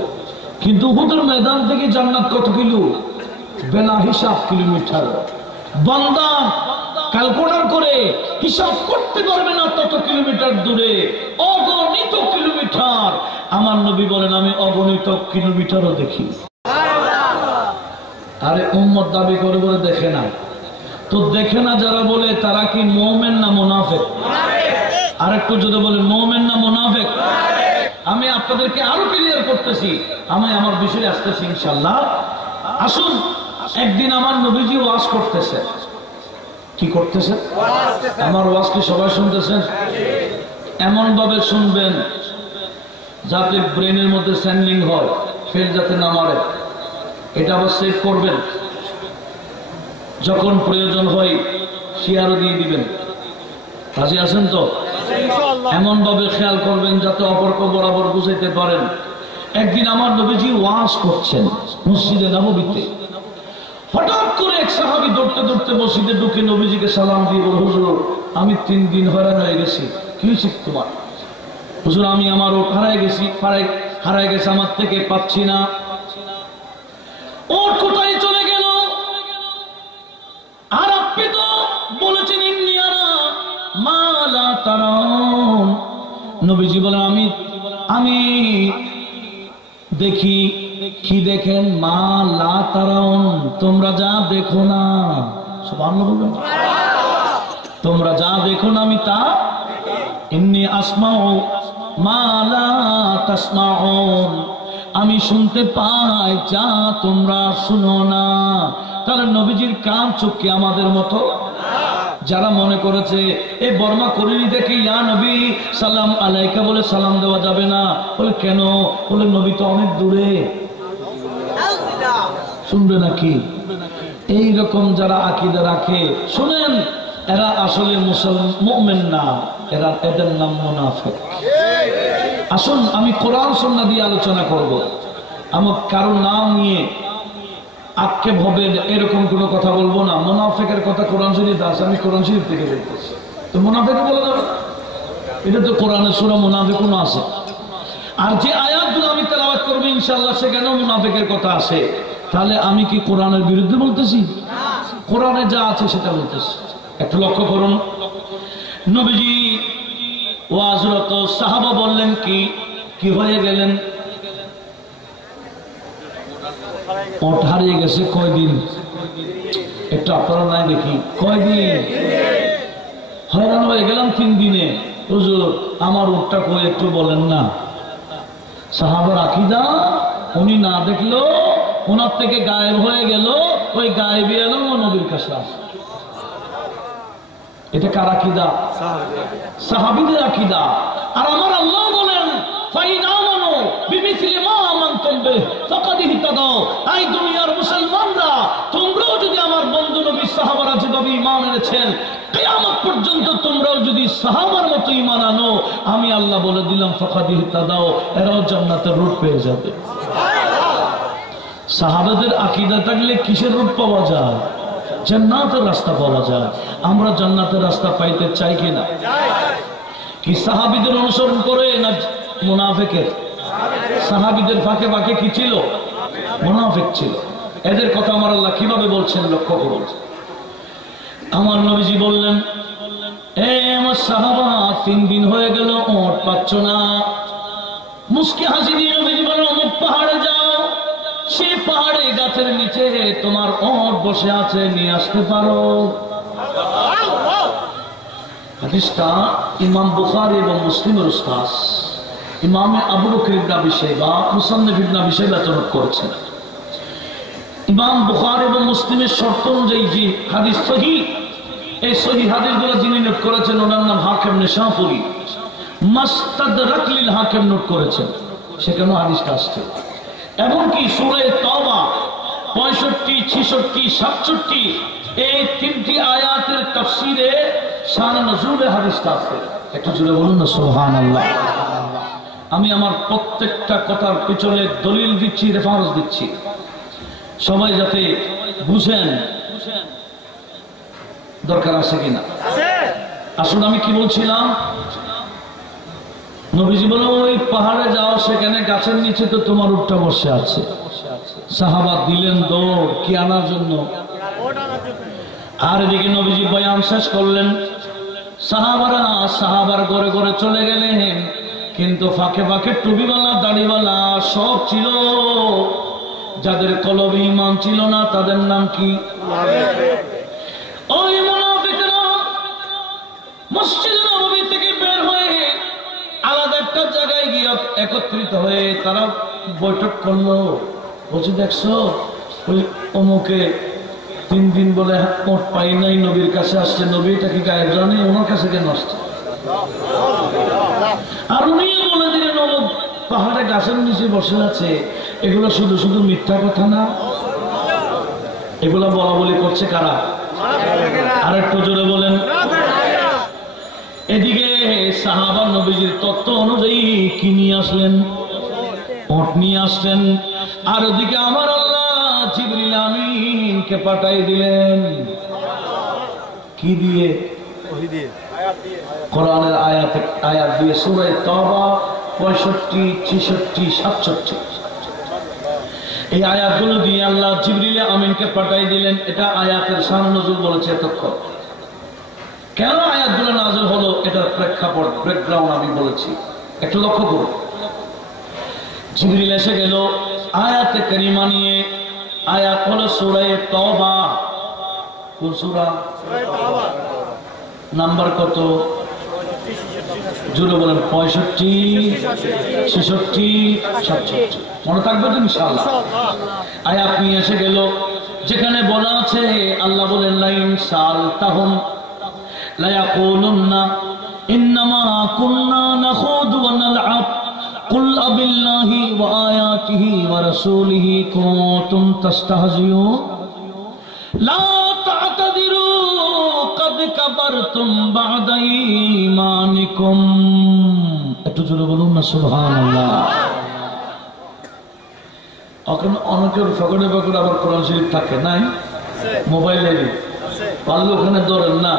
কিন্তু উহুদের ময়দান থেকে জান্নাত কত কিলো? বেলা হিসাব কিলোমিটার। বান্দা ক্যালকুলেটর করে হিসাব করতে পারবে না তত কিলোমিটার দূরে, অগণিত কিলোমিটার। আমার নবী বলেন, আমি অগণিত কিলোমিটারও দেখি। আরে উম্মত দাবি করে বলে দেখে না, তো দেখে না যারা বলে তারা কি মুমিন না মুনাফিক? আর একটু যদি বলে মুমিন না মুনাফিক? আমি আপনাদেরকে আরো ক্লিয়ার করতেছি, আমি আমার বিষয়ে আসতেছি ইনশাআল্লাহ। আসুন, একদিন আমার নবীজি ওয়াজ করতেছে। কি করতেছে? আমার ওয়াজ কি সবাই শুনতেছেন? এমন ভাবে শুনবেন যাতে ব্রেনের মধ্যে স্যান্ডিং হয়, ফেল যাতে না মারে, এটা আবার সেভ করবেন। যখন প্রয়োজন হয় শিয়ারও দিয়ে দিবেন। রাজি আছেন তো? এমন ভাবে খেয়াল করবেন যাতে অপরকে বরাবর বুঝাইতে পারেন। একদিন আমার নবীজি ওয়াজ করছেন মসজিদে নববীতে, হঠাৎ করে এক সাহাবী দৌড়তে দৌড়তে মসজিদে ঢুকে নবীজিকে সালাম দিয়ে বলল, হুজুর আমি 3 দিন হয়রান হয়ে গেছি। কি হয়েছে তোমার? হুজুর আমি আমার ওট হারাই গেছে, আমার থেকে পাচ্ছি না। ওট কোথায় চলে গেল? আর আপনি তো বলেছেন ইন্নিয়ারা মা লা তারাউন। নবীজি বলেন আমি দেখি। কি দেখেন? মা লা তারাউন, তোমরা যা দেখো না। সুবহানাল্লাহ বলবেন। তোমরা যা দেখো না আমি তা। ইন্নী আসমাউ মা লা তাসমাউন, আমি শুনতে পাই যা তোমরা শুনো না। তাহলে নবীজির কান চোখ কি আমাদের মতো? যারা মনে করেছে এই বর্মা করিনি দেখে ইয়া নবী সালাম আলাইকা বলে সালাম দেওয়া যাবে না, বলে কেন? বলে নবী তো অনেক দূরে, শুনবে নাকি? এইরকম যারা আকীদা রাখে, শুনেন, এরা আসলে মুমিন না, এদের নাম মুনাফিক। আসুন আমি কোরআন সুন্নাহ দিয়ে আলোচনা করব। আমার কারো নাম নিয়ে আক্ষেপ হবে এরকম কোনো কথা বলবো না। মুনাফিকের কথা কোরআন শরীফে আছে, আমি কোরআন শরীফ থেকে বলতেছি। তো মুনাফিক বলে যাবে, এটা তো কোরআনের সূরা মুনাফিকুন আছে। আর যে আয়াতগুলো আমি তেলাওয়াত করব ইনশাআল্লাহ সেখানেও মুনাফিকের কথা আছে। তাহলে আমি কি কোরআনের বিরুদ্ধে বলতেছি? কোরআনে যা আছে সেটা বলতেছি। একটু লক্ষ্য করুন, নবীজি ওয়াজরত, সাহাবা বললেন কি হয়ে গেলেন? ওট হারিয়ে গেছে। কয়দিন? একটু আপনারা নাই দেখি, কয়দিন? হয়রান হয়ে গেলাম 3 দিনে। হুজুর আমার ওটটা কই একটু বলেন না। সাহাবার আকীদা, উনি না দেখলো, ওনার থেকে গায়েব হয়ে গেল, ওই গায়েবী এলো নবীর কাছে আসে। এটা কার আকীদা? সাহাবীদের আকীদা। আর আমার আল্লাহ বলেন ফাইন আমানু বিমিসলি মা আমানতুম বিহি ফাকাদ ইহতাদাও। এই দুনিয়ার মুসলমানরা, তোমরাও যদি আমার বন্ধু নবী সাহাবারা যেভাবে ঈমান এনেছেন, কিয়ামত পর্যন্ত তোমরাও যদি সাহাবার মতো ঈমান আনো, আমি আল্লাহ বলে দিলাম ফাকাদ ইহতাদাও, এরাও জান্নাতের রূট পেয়ে যাবে। সাহাবাদের আকীদা থাকলে কিসের রূট পাওয়া যায়? জান্নাতের রাস্তা পাওয়া যায়। আমরা জান্নাতের রাস্তা পাইতে চাই কিনা? কি সাহাবীদের অনুসরণ করে না মুনাফিকের? সাহাবীদের ফাঁকে ফাঁকে কি ছিল? মুনাফিক ছিল। এদের কথা আমার আল্লাহ কিভাবে বলছেন লক্ষ্য করুন। আমার নবীজি বললেন, আমার সাহাবা 3 দিন হয়ে গেল ওট পাচ্ছ না। মুস্কি হাসি দিয়ে নবীজি বললেন, অমুক পাহাড়ে যাও, সে পাহাড়ে গাছের নিচে তোমার ওট বসে আছে, নিয়ে আসতে পারো। হাদিসটা ইমাম বুখারী এবং মুসলিমের উস্তাদ ইমাম আবু বকর ইবনে আবি শাইবা মুসান্নিফ ইবনে আবি শাইবা তরক করেছেন। ইমাম বুখারী এবং মুসলিমের শর্ত অনুযায়ী যে হাদিস সহিহ, এই সহিহ হাদিসগুলো যিনি নোট করেছেন ওনার নাম হাকিম নিশাপুরী, মুস্তাদরাক লিল হাকিম নোট করেছেন, সেখানেও হাদিসটা আসছে। এমনকি সূরা তাওবা 65, 66, 67 এই 3টি আয়াতের তাফসীরে শান নজুলের হাদিসটা আছে। একটু জোরে বলুন না সুবহানাল্লাহ। আমি আমার প্রত্যেকটা কথার পিছনে দলিল দিচ্ছি, রেফারেন্স দিচ্ছি, সবাই যাতে বুঝেন দরকার আছে কিনা। আসলে আমি কি বলছিলাম? নবীজি বলেন ওই পাহাড়ে যাও, সেখানে গাছের নিচে তো তোমার উটটা বসে আছে। সাহাবা দিলেন দৌড় কি আনার জন্য। আর এদিকে নবীজি বয়ান শেষ করলেন, সাহাবার ঘরে ঘরে চলে গেলেন, কিন্তু ফাঁকে ফাঁকে টুপিওয়ালা দাড়িওয়ালা সব ছিল। যাদের কলবে ঈমান ছিল না তাদের নাম কি? ওই মুনাফিকরা মসজিদ নববী থেকে বের হয়ে আলাদা একটা জায়গায় গিয়ে একত্রিত হয়ে তারা বৈঠক করলো। বলছে দেখছো ওই অমুকে 3 দিন বলে ওট পাই নাই, নবীর কাছে আসছে, নবী এটা কি গায়েব জানে, ওনার কাছে কেন আসছে? আর উনিও বলে দিলেন অমুক পাহাড়ে গাছের নিচে বসে আছে, এগুলো শুধু শুধু মিথ্যা কথা না? এগুলো বলা বলি করছে কারা? আর একটু জোরে বলেন। এদিকে সাহাবা নবীজির তত্ত্ব অনুযায়ী কি নিয়ে আসলেন? ওট নিয়ে আসলেন। আর ওদিকে আমার আল্লাহ জিবরিল আমিনকে পাঠাই দিলেন। কি দিয়ে? কোরআনের আয়াত দিয়ে। সূরা তাওবা 65, 66, 67 এই আয়াতগুলো দিয়ে আল্লাহ জিবরিল আমিনকে পাঠাই দিলেন। এটা আয়াতের শান নজুল বলেছে এতক্ষণ। কেন আয়াতগুলো নাযিল হলো এটার প্রেক্ষাপট, ব্যাকগ্রাউন্ড আমি বলেছি, একটু লক্ষ্য করুন। জিবরিল এসে গেল আয়াতে কারিমা নিয়ে। আয়াত হলো সূরা তাওবা। কোন সূরা? নাম্বার কত? জোরে বলেন। 65, 66, 67 মনে থাকবে তো ইনশাআল্লাহ। আয়াত নিয়ে এসে গেল যেখানে বলা আছে, আল্লাহ বলেন লাইন সালতাহুম লা ইয়াকুলুন্না ইন্নামা কুন্না নাখুদু ওয়া নালআব কুল আবিল্লাহি ওয়া আয়াতিহি ওয়া রাসূলিহি কুনতুম তাস্তাহজিউন লা তা'তাদিরু قد كفرتم بعد إيمانكم একটু জোরে বলুন না সুবহানাল্লাহ। এখন অনেকের ফকরে ফকরে আবার কোরআন শরীফ থাকে নাই মোবাইলে, পারলে ওখানে ধরেন না।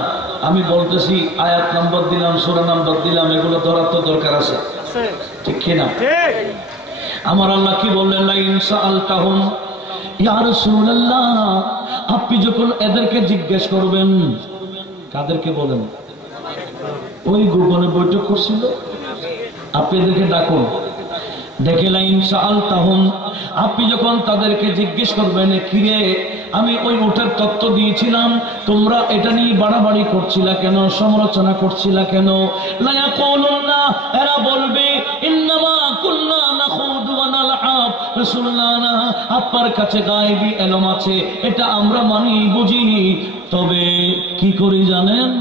আমি বলতেছি আয়াত নাম্বার দিলাম, সূরা নাম্বার দিলাম, এগুলো ধরার তো দরকার আছে, ঠিক কিনা? আমার আল্লাহ কি বললেন? লা ইন সাআলতাহুম ইয়া রাসূলুল্লাহ, আপনি যখন এদেরকে জিজ্ঞেস করবেন, কাদেরকে বলেন? ওই গোপনে বৈঠক করছিল, আপনি এদেরকে ডাকুন। দেখে লাইন সাআলতাহুম, আপনি যখন তাদেরকে জিজ্ঞেস করবেন, কিরে আমি ওই উটের তত্ত্ব দিয়েছিলাম, তোমরা এটা নিয়ে বাড়াবাড়ি করছিলা কেন, সমালোচনা করছিলা কেন? লা ইয়াকুলুন্না, এরা বলবে ইন্নামা কুন্না নাখুদু ওয়া নালআব, রাসূলুল্লাহ না, আপনার কাছে গায়বী ইলম আছে, এটা আমরা মানি বুঝি, তবে কি করি জানেন?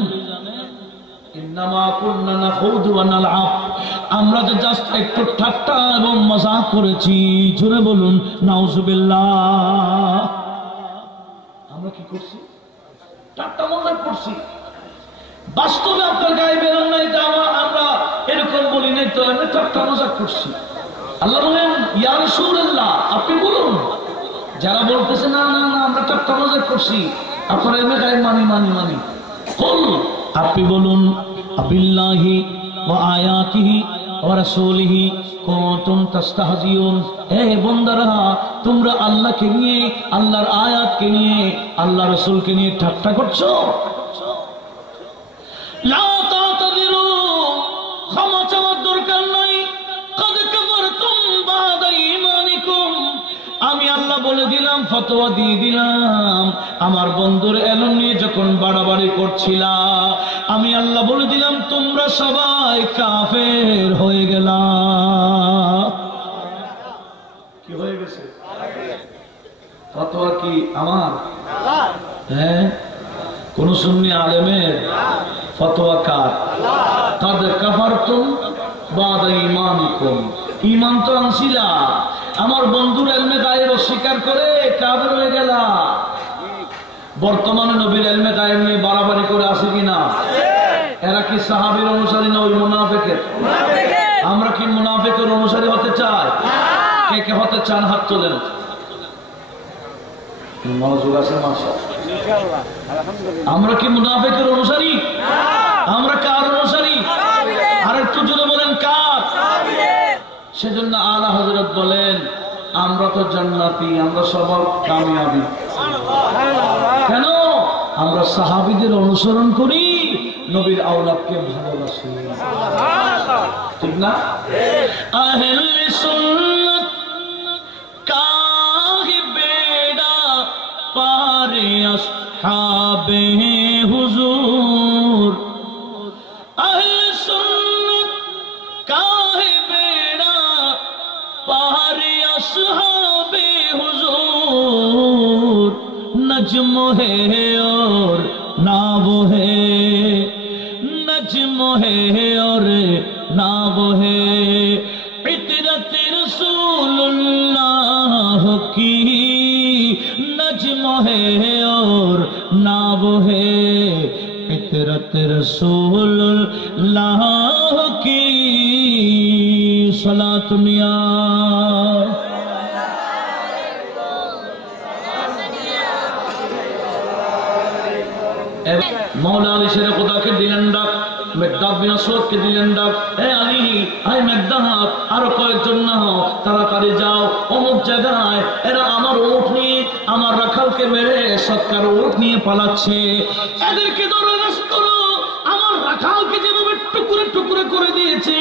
ইন্নামা কুন্না নাখুদু ওয়া নালআব, আমরা যে জাস্ট একটু ঠাট্টা এবং মজাক করেছি। জোরে বলুন নাউজুবিল্লাহ। আমরা কি করছি? ঠাট্টা মজাক করছি। বাস্তবে আপনার গায়ে বেরোন না, এটা আমরা এরকম বলি নাই তো, আমরা ঠাট্টা মজাক করছি। আল্লাহ বলেন ইয়া রাসূলুল্লাহ, আপনি বলুন। যারা বলতেছে না না না আমরা ঠাট্টা মজাক করছি, আপনারা এমনি গায়ে মানি মানি মানি, কুল, আপনি বলুন আবিল্লাহি ওয়া আয়াতিহি ওয়া রাসূলিহি কুনতুম তাস্তাহজিউন, হে বান্দারা তোমরা আল্লাহকে নিয়ে, আল্লাহর আয়াতকে নিয়ে, আল্লাহ রাসূলকে নিয়ে ঠাট্টা করছো। লা তা'তাযিরু, ক্ষমা চাওয়ার দরকার নাই। قد كفرتم بعد إيمانكم, আমি আল্লাহ বলে দিলাম, ফতোয়া দিয়ে দিলাম। আমার বন্ধুর এলম নিয়ে যখন বাড়াবাড়ি করছিলা, আমি আল্লাহ বলে দিলাম তোমরা সবাই কাফের হয়ে গেলা। কি হয়ে গেছে? ফতোয়া কি আমার? হ্যাঁ, কোন সুন্নি আলেমের? ফতোয়া কার? قد كفرتم بعد إيمانكم, ঈমান তো আনছিলা, আমার বন্ধুর ইলমে গায়েব অস্বীকার করে কাফের হয়ে গেলা। বর্তমানে নবীর ইলমে গায়েব নিয়ে বাড়াবাড়ি করে আছে কিনা? এরা কি সাহাবীর অনুসারী না ওই মুনাফিকের? আমরা কি মুনাফিকের অনুসারী হতে চাই? কে কে হতে চান হাত তোলেন। মনোযোগ আছে মাশাআল্লাহ। আমরা কি মুনাফিকের অনুসারী? আমরা কার অনুসারী? আর একটু জোরে বলেন কার? সেজন্য আলা হযরত বলেন আমরা তো জান্নাতি, আমরা সবাই কামিয়াবি। কেন? আমরা সাহাবীদের অনুসরণ করি, নবীর আওলাদকে ভালোবাসি, ঠিক না? আহলে সুন্নাত কাহে বেড়া পারে আসহাবে হুজুর, আহলে সুন্নাত কাহে বেড়া পারে আসহাবে হুজুর, नज्म है और नाव है, नज्म है और नाव है, इतरत रसूलुल्लाह की सलात मिया मौला अली शेर खुदा के दिलेन डाक मेकदाद बिन असवद के दिलेन डाक ए अली हाय मेकदाद आरो কয়েকজন না হও তাড়াতাড়ি যাও অমুক জায়গায় এরা আমার উট নিয়ে আমার রাখালকে মেরে সৎকার উট নিয়ে পালাচ্ছে এদেরকে ধরে নষ্ট করো আমার রাখালকে যেভাবে টুকরো টুকরো করে দিয়েছে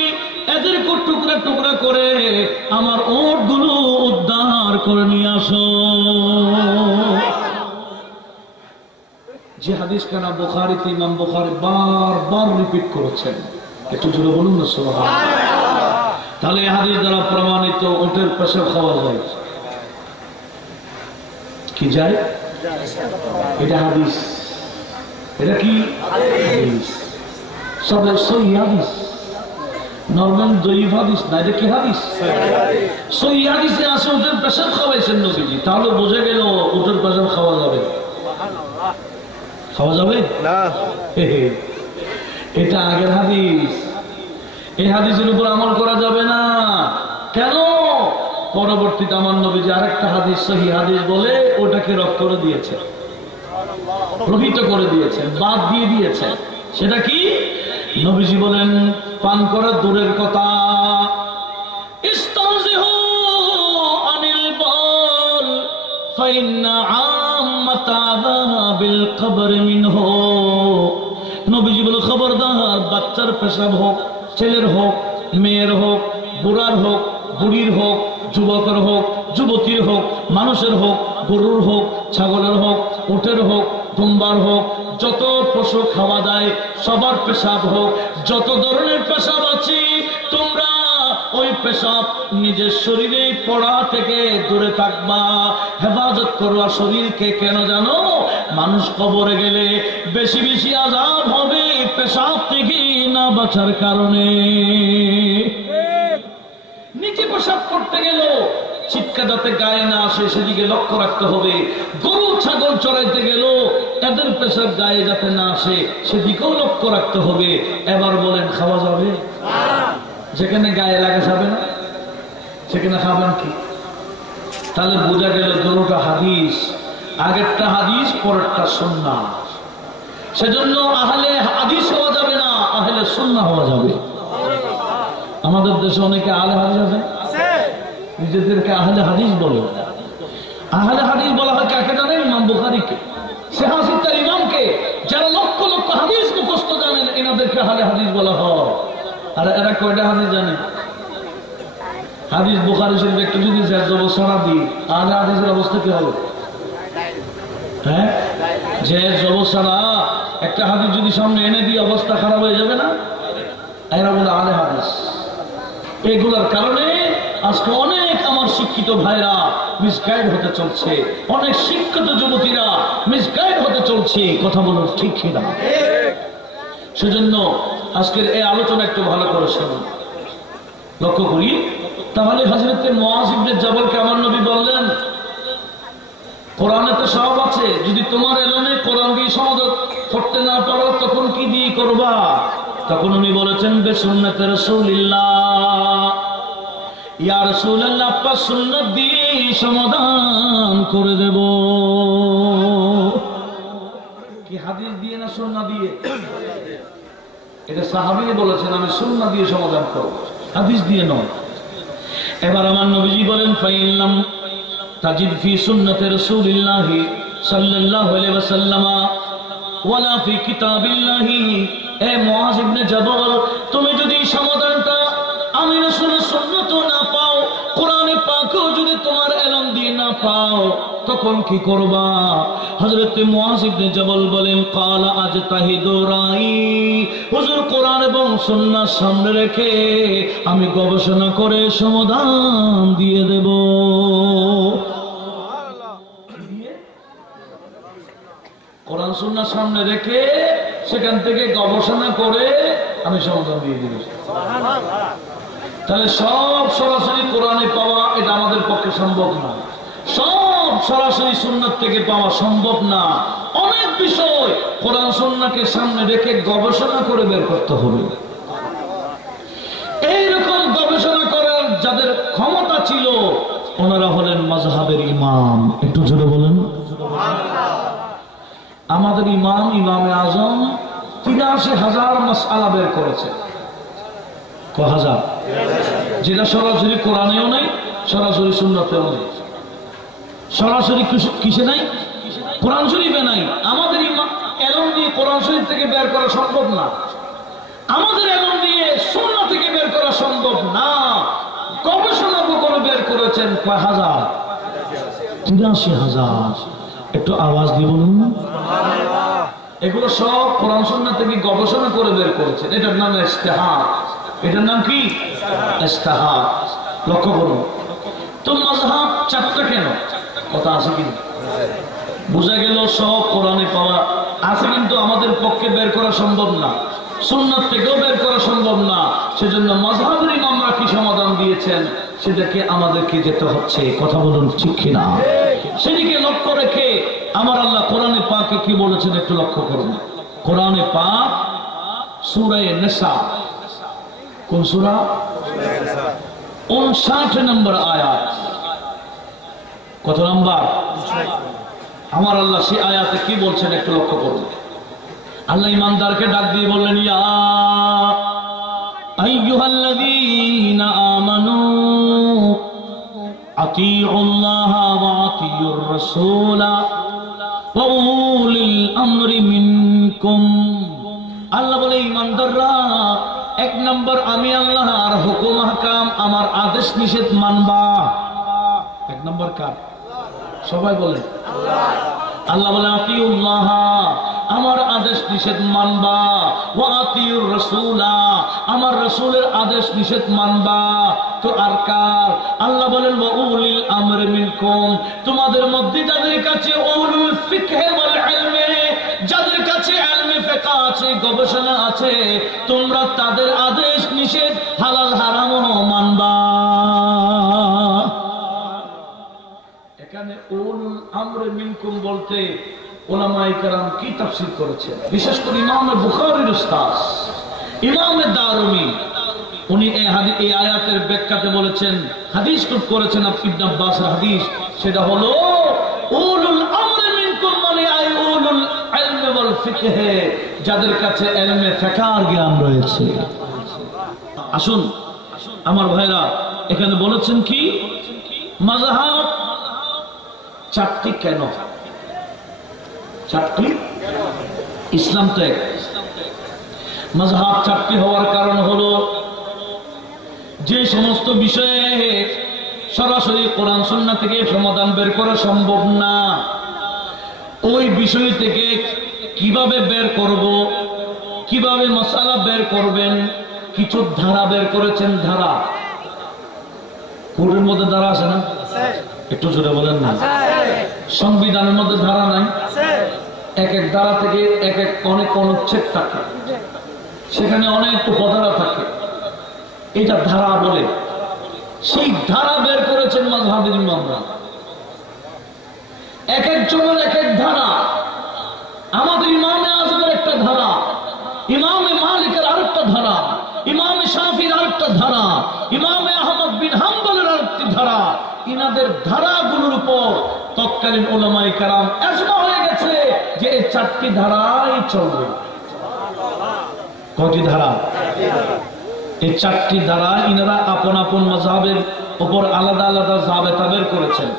এদেরকে টুকরো টুকরো করে আমার উটগুলো উদ্ধার করে নিয়ে আসো যে হাদিস কানা বুখারীতে ইমাম বুখারী বারবার রিপিট করেছেন একটু জোরে বলুন না সুবহানাল্লাহ তাহলে এই হাদিস দ্বারা প্রমাণিত উটের পেশাব খাওয়া যায় কি যায় এটা হাদিস এটা কি হাদিস সব সহিহ হাদিস নরমাল জয়ীফ হাদিস না এটা কি হাদিস সহিহ হাদিসে আছে উটের পেশাব খাওয়াইছেন নবীজি তাহলে বোঝা গেল উটের পেশাব খাওয়া যাবে খাওয়া যাবে না এটা আগের হাদিস এই হাদিসের উপর আমল করা যাবে না কেন পরবর্তীতে আমার নবীজি আরেকটা হাদিস সহিহ হাদিস বলে ওটাকে রদ করে দিয়েছে প্রহিত করে দিয়েছেন বাদ দিয়ে দিয়েছেন সেটা কি নবীজি বলেন পান করা দূরের কথা ইস্তাযিহু আনিল বাল ফাইন্না বিল কবর মিনহু নবীজি বলে খবরদার বাচ্চার পেশাব হোক ছেলের হোক মেয়ের হোক বুড়ার হোক বুড়ির হোক যুবকের হোক যুবতীর হোক মানুষের হোক গরুর হোক ছাগলের হোক উটের হোক দুম্বার হোক যত পশু খাওয়া যায় সবার পেশাব হোক যত ধরনের পেশাব আছে তোমরা ওই পেশাব নিজের শরীরে পড়া থেকে দূরে থাকবা হেফাজত করবা শরীরকে কেন জানো মানুষ কবরে গেলে বেশি বেশি আযাব হবে পেশাব থেকে না বাঁচার কারণে নিচে পেশাব করতে গেল চিৎকার যাতে গায়ে না আসে সেদিকে লক্ষ্য রাখতে হবে গরু ছাগল চড়াইতে গেল এদের পেশাব গায়ে যাতে না আসে সেদিকেও লক্ষ্য রাখতে হবে এবার বলেন খাওয়া যাবে যেখানে গায়ে লাগা যাবে না সেখানে খাবেন কি তাহলে বোঝা গেল দুটোটা হাদিস আগেরটা হাদিস পরেরটা সুন্নাহ সেজন্য আহলে হাদিস হওয়া যাবে না আহলে সুন্নাহ হওয়া যাবে আমাদের দেশে অনেকে আহলে হাদিস আছে নিজেদেরকে আহলে হাদিস বলে আহলে হাদিস বলা হয় কাকে জানেন ইমাম বুখারীকে সিহাসিত্তার ইমামকে যারা লক্ষ লক্ষ হাদিস মুখস্থ জানেন এনাদেরকে আহলে হাদিস বলা হয় আর এরা কয়টা হাদিস জানে হাদিস বুখারী শরীফ একটু যদি জবসরা দিই আহলে হাদিসের অবস্থা কি হবে হ্যাঁ যে জবসরা একটা হাদিস যদি সামনে এনে দিই অবস্থা খারাপ হয়ে যাবে না এরা বলে আহলে হাদিস এগুলোর কারণে আজকে অনেক আমার শিক্ষিত ভাইরা মিসগাইড হতে চলছে অনেক শিক্ষিত যুবতীরা মিসগাইড হতে চলছে কথা বলুন ঠিক কিনা সেজন্য আজকের এই আলোচনা একটু ভালো করে শুনুন লক্ষ্য করি তাহলে হযরত মুআয ইবনে জাবালকে আমার নবী বললেন কোরআনে তো সব আছে যদি তোমার এলমে কোরআন দিয়ে সমাধান করতে না পারো তখন কি দিয়ে করবা তখন উনি বলেছেন বে সুন্নাতে রাসূলুল্লাহ ইয়া রাসূলুল্লাহ আপনার সুন্নাত দিয়ে সমাধান করে দেব কি হাদিস দিয়ে না সুন্নাহ দিয়ে এটা সাহাবী বলেছেন আমি সুন্নাহ দিয়ে সমাধান করব হাদিস দিয়ে নয় এবার আমার নবীজি বলেন ফাইনলাম তাজিদ ফি সুন্নতি রাসূলিল্লাহ সাল্লাল্লাহু আলাইহি ওয়াসাল্লাম ওয়ালা ফি কিতাবিল্লাহি এ মুআয ইবনে জাবাল তুমি যদি সমাধানটা আমি রাসূলের সুন্নাত না পাও কোরআনে পাকও যদি তোমার ইলম দিয়ে না পাও তখন কি করবা হযরত মুআয ইবনে জাবাল বলেন ক্বালা আজতাহিদু রাই হুজুর কোরআন এবং সুন্নাহ সামনে রেখে আমি গবেষণা করে সমাধান দিয়ে দেব কোরআন সুন্নাহ সামনে রেখে সেখান থেকে গবেষণা করে আমি সমাধান দিয়ে দিব সুবহানাল্লাহ তাহলে সব সরাসরি কোরআনে পাওয়া এটা আমাদের পক্ষে সম্ভব না সব সরাসরি সুন্নাত থেকে পাওয়া সম্ভব না অনেক বিষয় বিষয় কোরআন সুন্নাহকে সামনে রেখে গবেষণা করে বের করতে হবে। এইরকম গবেষণা করার যাদের ক্ষমতা ছিল ওনারা হলেন মাযহাবের ইমাম। একটু জোরে বলেন আমাদের ইমাম ইমামে আজম ৮৩,০০০ মাসআলা বের করেছে। কয় হাজার? যেটা সরাসরি কোরআনেও নাই, সরাসরি সুন্নাতেও নেই, সরাসরি কিসে নাই? কোরআন শরীফে নাই। আমাদের এলম দিয়ে কোরআন শরীফ থেকে বের করা সম্ভব না, আমাদের এলম দিয়ে সুন্নাহ থেকে বের করা সম্ভব না। গবেষণা করে বের করেছেন কয় হাজার? ৮৩,০০০। একটু আওয়াজ দিয়ে বলুন। এগুলো সব কোরআন সুন্নাহ থেকে গবেষণা করে বের করেছেন। এটার নাম ইজতিহাদ। এটার নাম কি? ইজতিহাদ। লক্ষ্য করুন তো মাযহাব চারটা কেন? কথা আছে কি? বোঝা গেল সব কোরআনে পাওয়া আছে, কিন্তু আমাদের পক্ষে বের করা সম্ভব না, সুন্নাত থেকেও বের করা সম্ভব না। সেজন্য মাযহাবের ইমামরা কি সমাধান দিয়েছেন সেটাকে আমাদেরকে যেতে হচ্ছে। কথা বলুন ঠিক কিনা? সেদিকে লক্ষ্য রেখে আমার আল্লাহ কোরআনে পাকে কি বলেছেন একটু লক্ষ্য করুন। কোরআনে পাক সূরা নিসা, কোন সূরা? 59 নম্বর আয়াত। কত নম্বর? আমার আল্লাহ সেই আয়াতে কি বলছেন একটু লক্ষ্য করুন। আল্লাহ ইমানদারকে ডাক দিয়ে বললেন, ইয়া আইয়ুহাল্লাযীনা আমানু আতিউল্লাহ ওয়া আতিউর রাসূলা ওয়া উলিল আমরি মিনকুম। আল্লাহ বলে ইমানদাররা, এক নম্বর আমি আল্লাহর হুকুম আহকাম, আমার আদেশ নিষেধ মানবা। এক নম্বর কার? সবাই বলেন আল্লাহ বলে আতিউল্লাহ, আমার আদেশ নিষেধ মানবা, ওয়া আতিউর রাসূলা, আমার রাসূলের আদেশ নিষেধ মানবা। তো আর কার? আল্লাহ বলেন ওয়া উলিল আমরি মিনকুম, তোমাদের মধ্যে যাদের কাছে উলুল ফিকহ ওয়াল ইলমে, যাদের কাছে ইলমে ফিকহ আছে, গবেষণা আছে, তোমরা তাদের আদেশ নিষেধ হালাল হারাম মানবা। এখানে উলুল আমরি মিনকুম বলতে উলামায়ে কেরাম কি তাফসীর করেছেন, বিশেষ করে ইমাম বুখারীর উস্তাদ ইমাম দারুমি, উনি এই আয়াতের ব্যাখ্যাতে বলেছেন, হাদিস কোট করেছেন ইবনে আব্বাসের হাদিস, সেটা হলো উলুল আমরি মিনকুম মানে উলুল ইলম ওয়াল ফিকহ, যাদের কাছে ইলমে ফিকহের জ্ঞান রয়েছে। আসুন আমার ভাইরা, এখানে বলেছেন কি মাযহাব চারটি কেন? চারটি? ইসলাম তো এক। মাযহাব চারটি হওয়ার কারণ হলো যে সমস্ত বিষয়ে সরাসরি কোরআন সুন্নাহ থেকে সমাধান বের করা সম্ভব না, ওই বিষয় থেকে কিভাবে বের করব, কিভাবে মাসালা বের করবেন, কিছু ধারা বের করেছেন। ধারা কোরআনের মধ্যে ধারা আছে না? একটু জোরে বলেন না। সংবিধানের মধ্যে ধারা নাই? এক এক ধারা থেকে এক এক অনেক অনুচ্ছেদ থাকে, সেখানে অনেক উপধারা থাকে, এটা ধারা বলে। সেই ধারা বের করেছেন মাযহাবের ইমামরা, এক একজনের এক এক ধারা। আমাদের ইমামে আযমের একটা ধারা, ইমামে মালিকের আরেকটা ধারা, ইমামে শাফির আরেকটা ধারা, ইমামে আহমদ বিন হাম্বলের আরেকটি ধারা। ইনাদের ধারাগুলোর উপর তৎকালীন উলামায়ে কেরাম ইজমা হয়ে গেছে যে এই চারটি ধারাই চলবে। কয়টি ধারা? এই চারটি ধারা ইনারা আপন আপন মাযহাবের উপর আলাদা আলাদা জাবেতা বের করেছেন,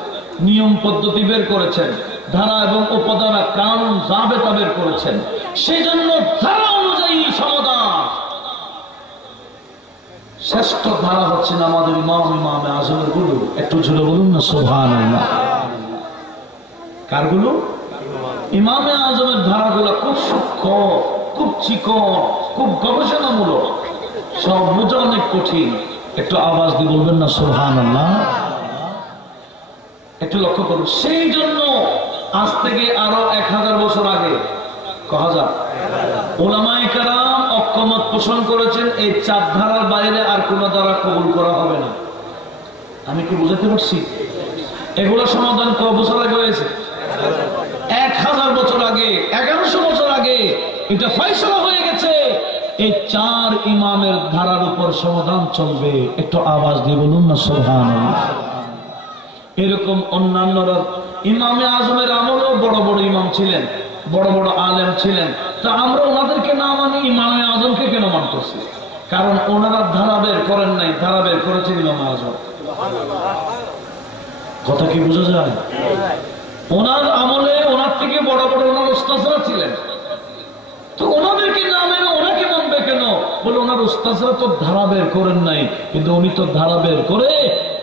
নিয়ম পদ্ধতি বের করেছেন, ধারা এবং উপধারা কানুন জাবেতা বের করেছেন। সেই জন্য ধারা অনুযায়ী সমাধান। শ্রেষ্ঠ ধারা হচ্ছেন আমাদের ইমামে আযমের গুলো। একটু জোরে বলুন না সুবহানাল্লাহ। কার গুলো? ইমামে আযমের ধারাগুলো খুব সূক্ষ্ম, খুব চিকন, খুব গবেষণামূলক, সব বোঝা অনেক কঠিন। একটু আওয়াজ দিয়ে বলবেন না সুবহানাল্লাহ। একটু লক্ষ্য করুন। সেই জন্য আজ থেকে আরো 1000 বছর আগে, উলামায়ে কেরাম অক্ষমত পোষণ করেছেন এই চার ধারার বাইরে আর কোন ধারা কবুল করা হবে না। আমি কি বুঝাতে পারছি? এগুলো সমাধান কত বছর আগে হয়েছে? 1000 বছর আগে, 1100 বছর এটা ফয়সালা হয়ে গেছে, এই 4 ইমামের ধারার উপর সমাধান চলবে। একটু আওয়াজ দিয়ে বলুন না সুবহানাল্লাহ। এরকম অন্যান্যরা ইমামে আজমের আমলেও বড় বড় ইমাম ছিলেন, বড় বড় আলেম ছিলেন, তা আমরা ওনাদেরকে না মানে ইমামে আজমকে কেন মানতেছি? কারণ ওনারা ধারা বের করেন নাই, ধারা বের করেছেন ইমামে আজম। কথা কি বোঝা যায়? ওনার আমলে ওনার থেকে বড় বড় ওনার উস্তাদরা ছিলেন, তো ওনাদেরকে না মেনে ওনাকে মানবে কেন? বলে ওনার উস্তাদরা তো ধারা বের করেন নাই, কিন্তু উনি তো ধারা বের করে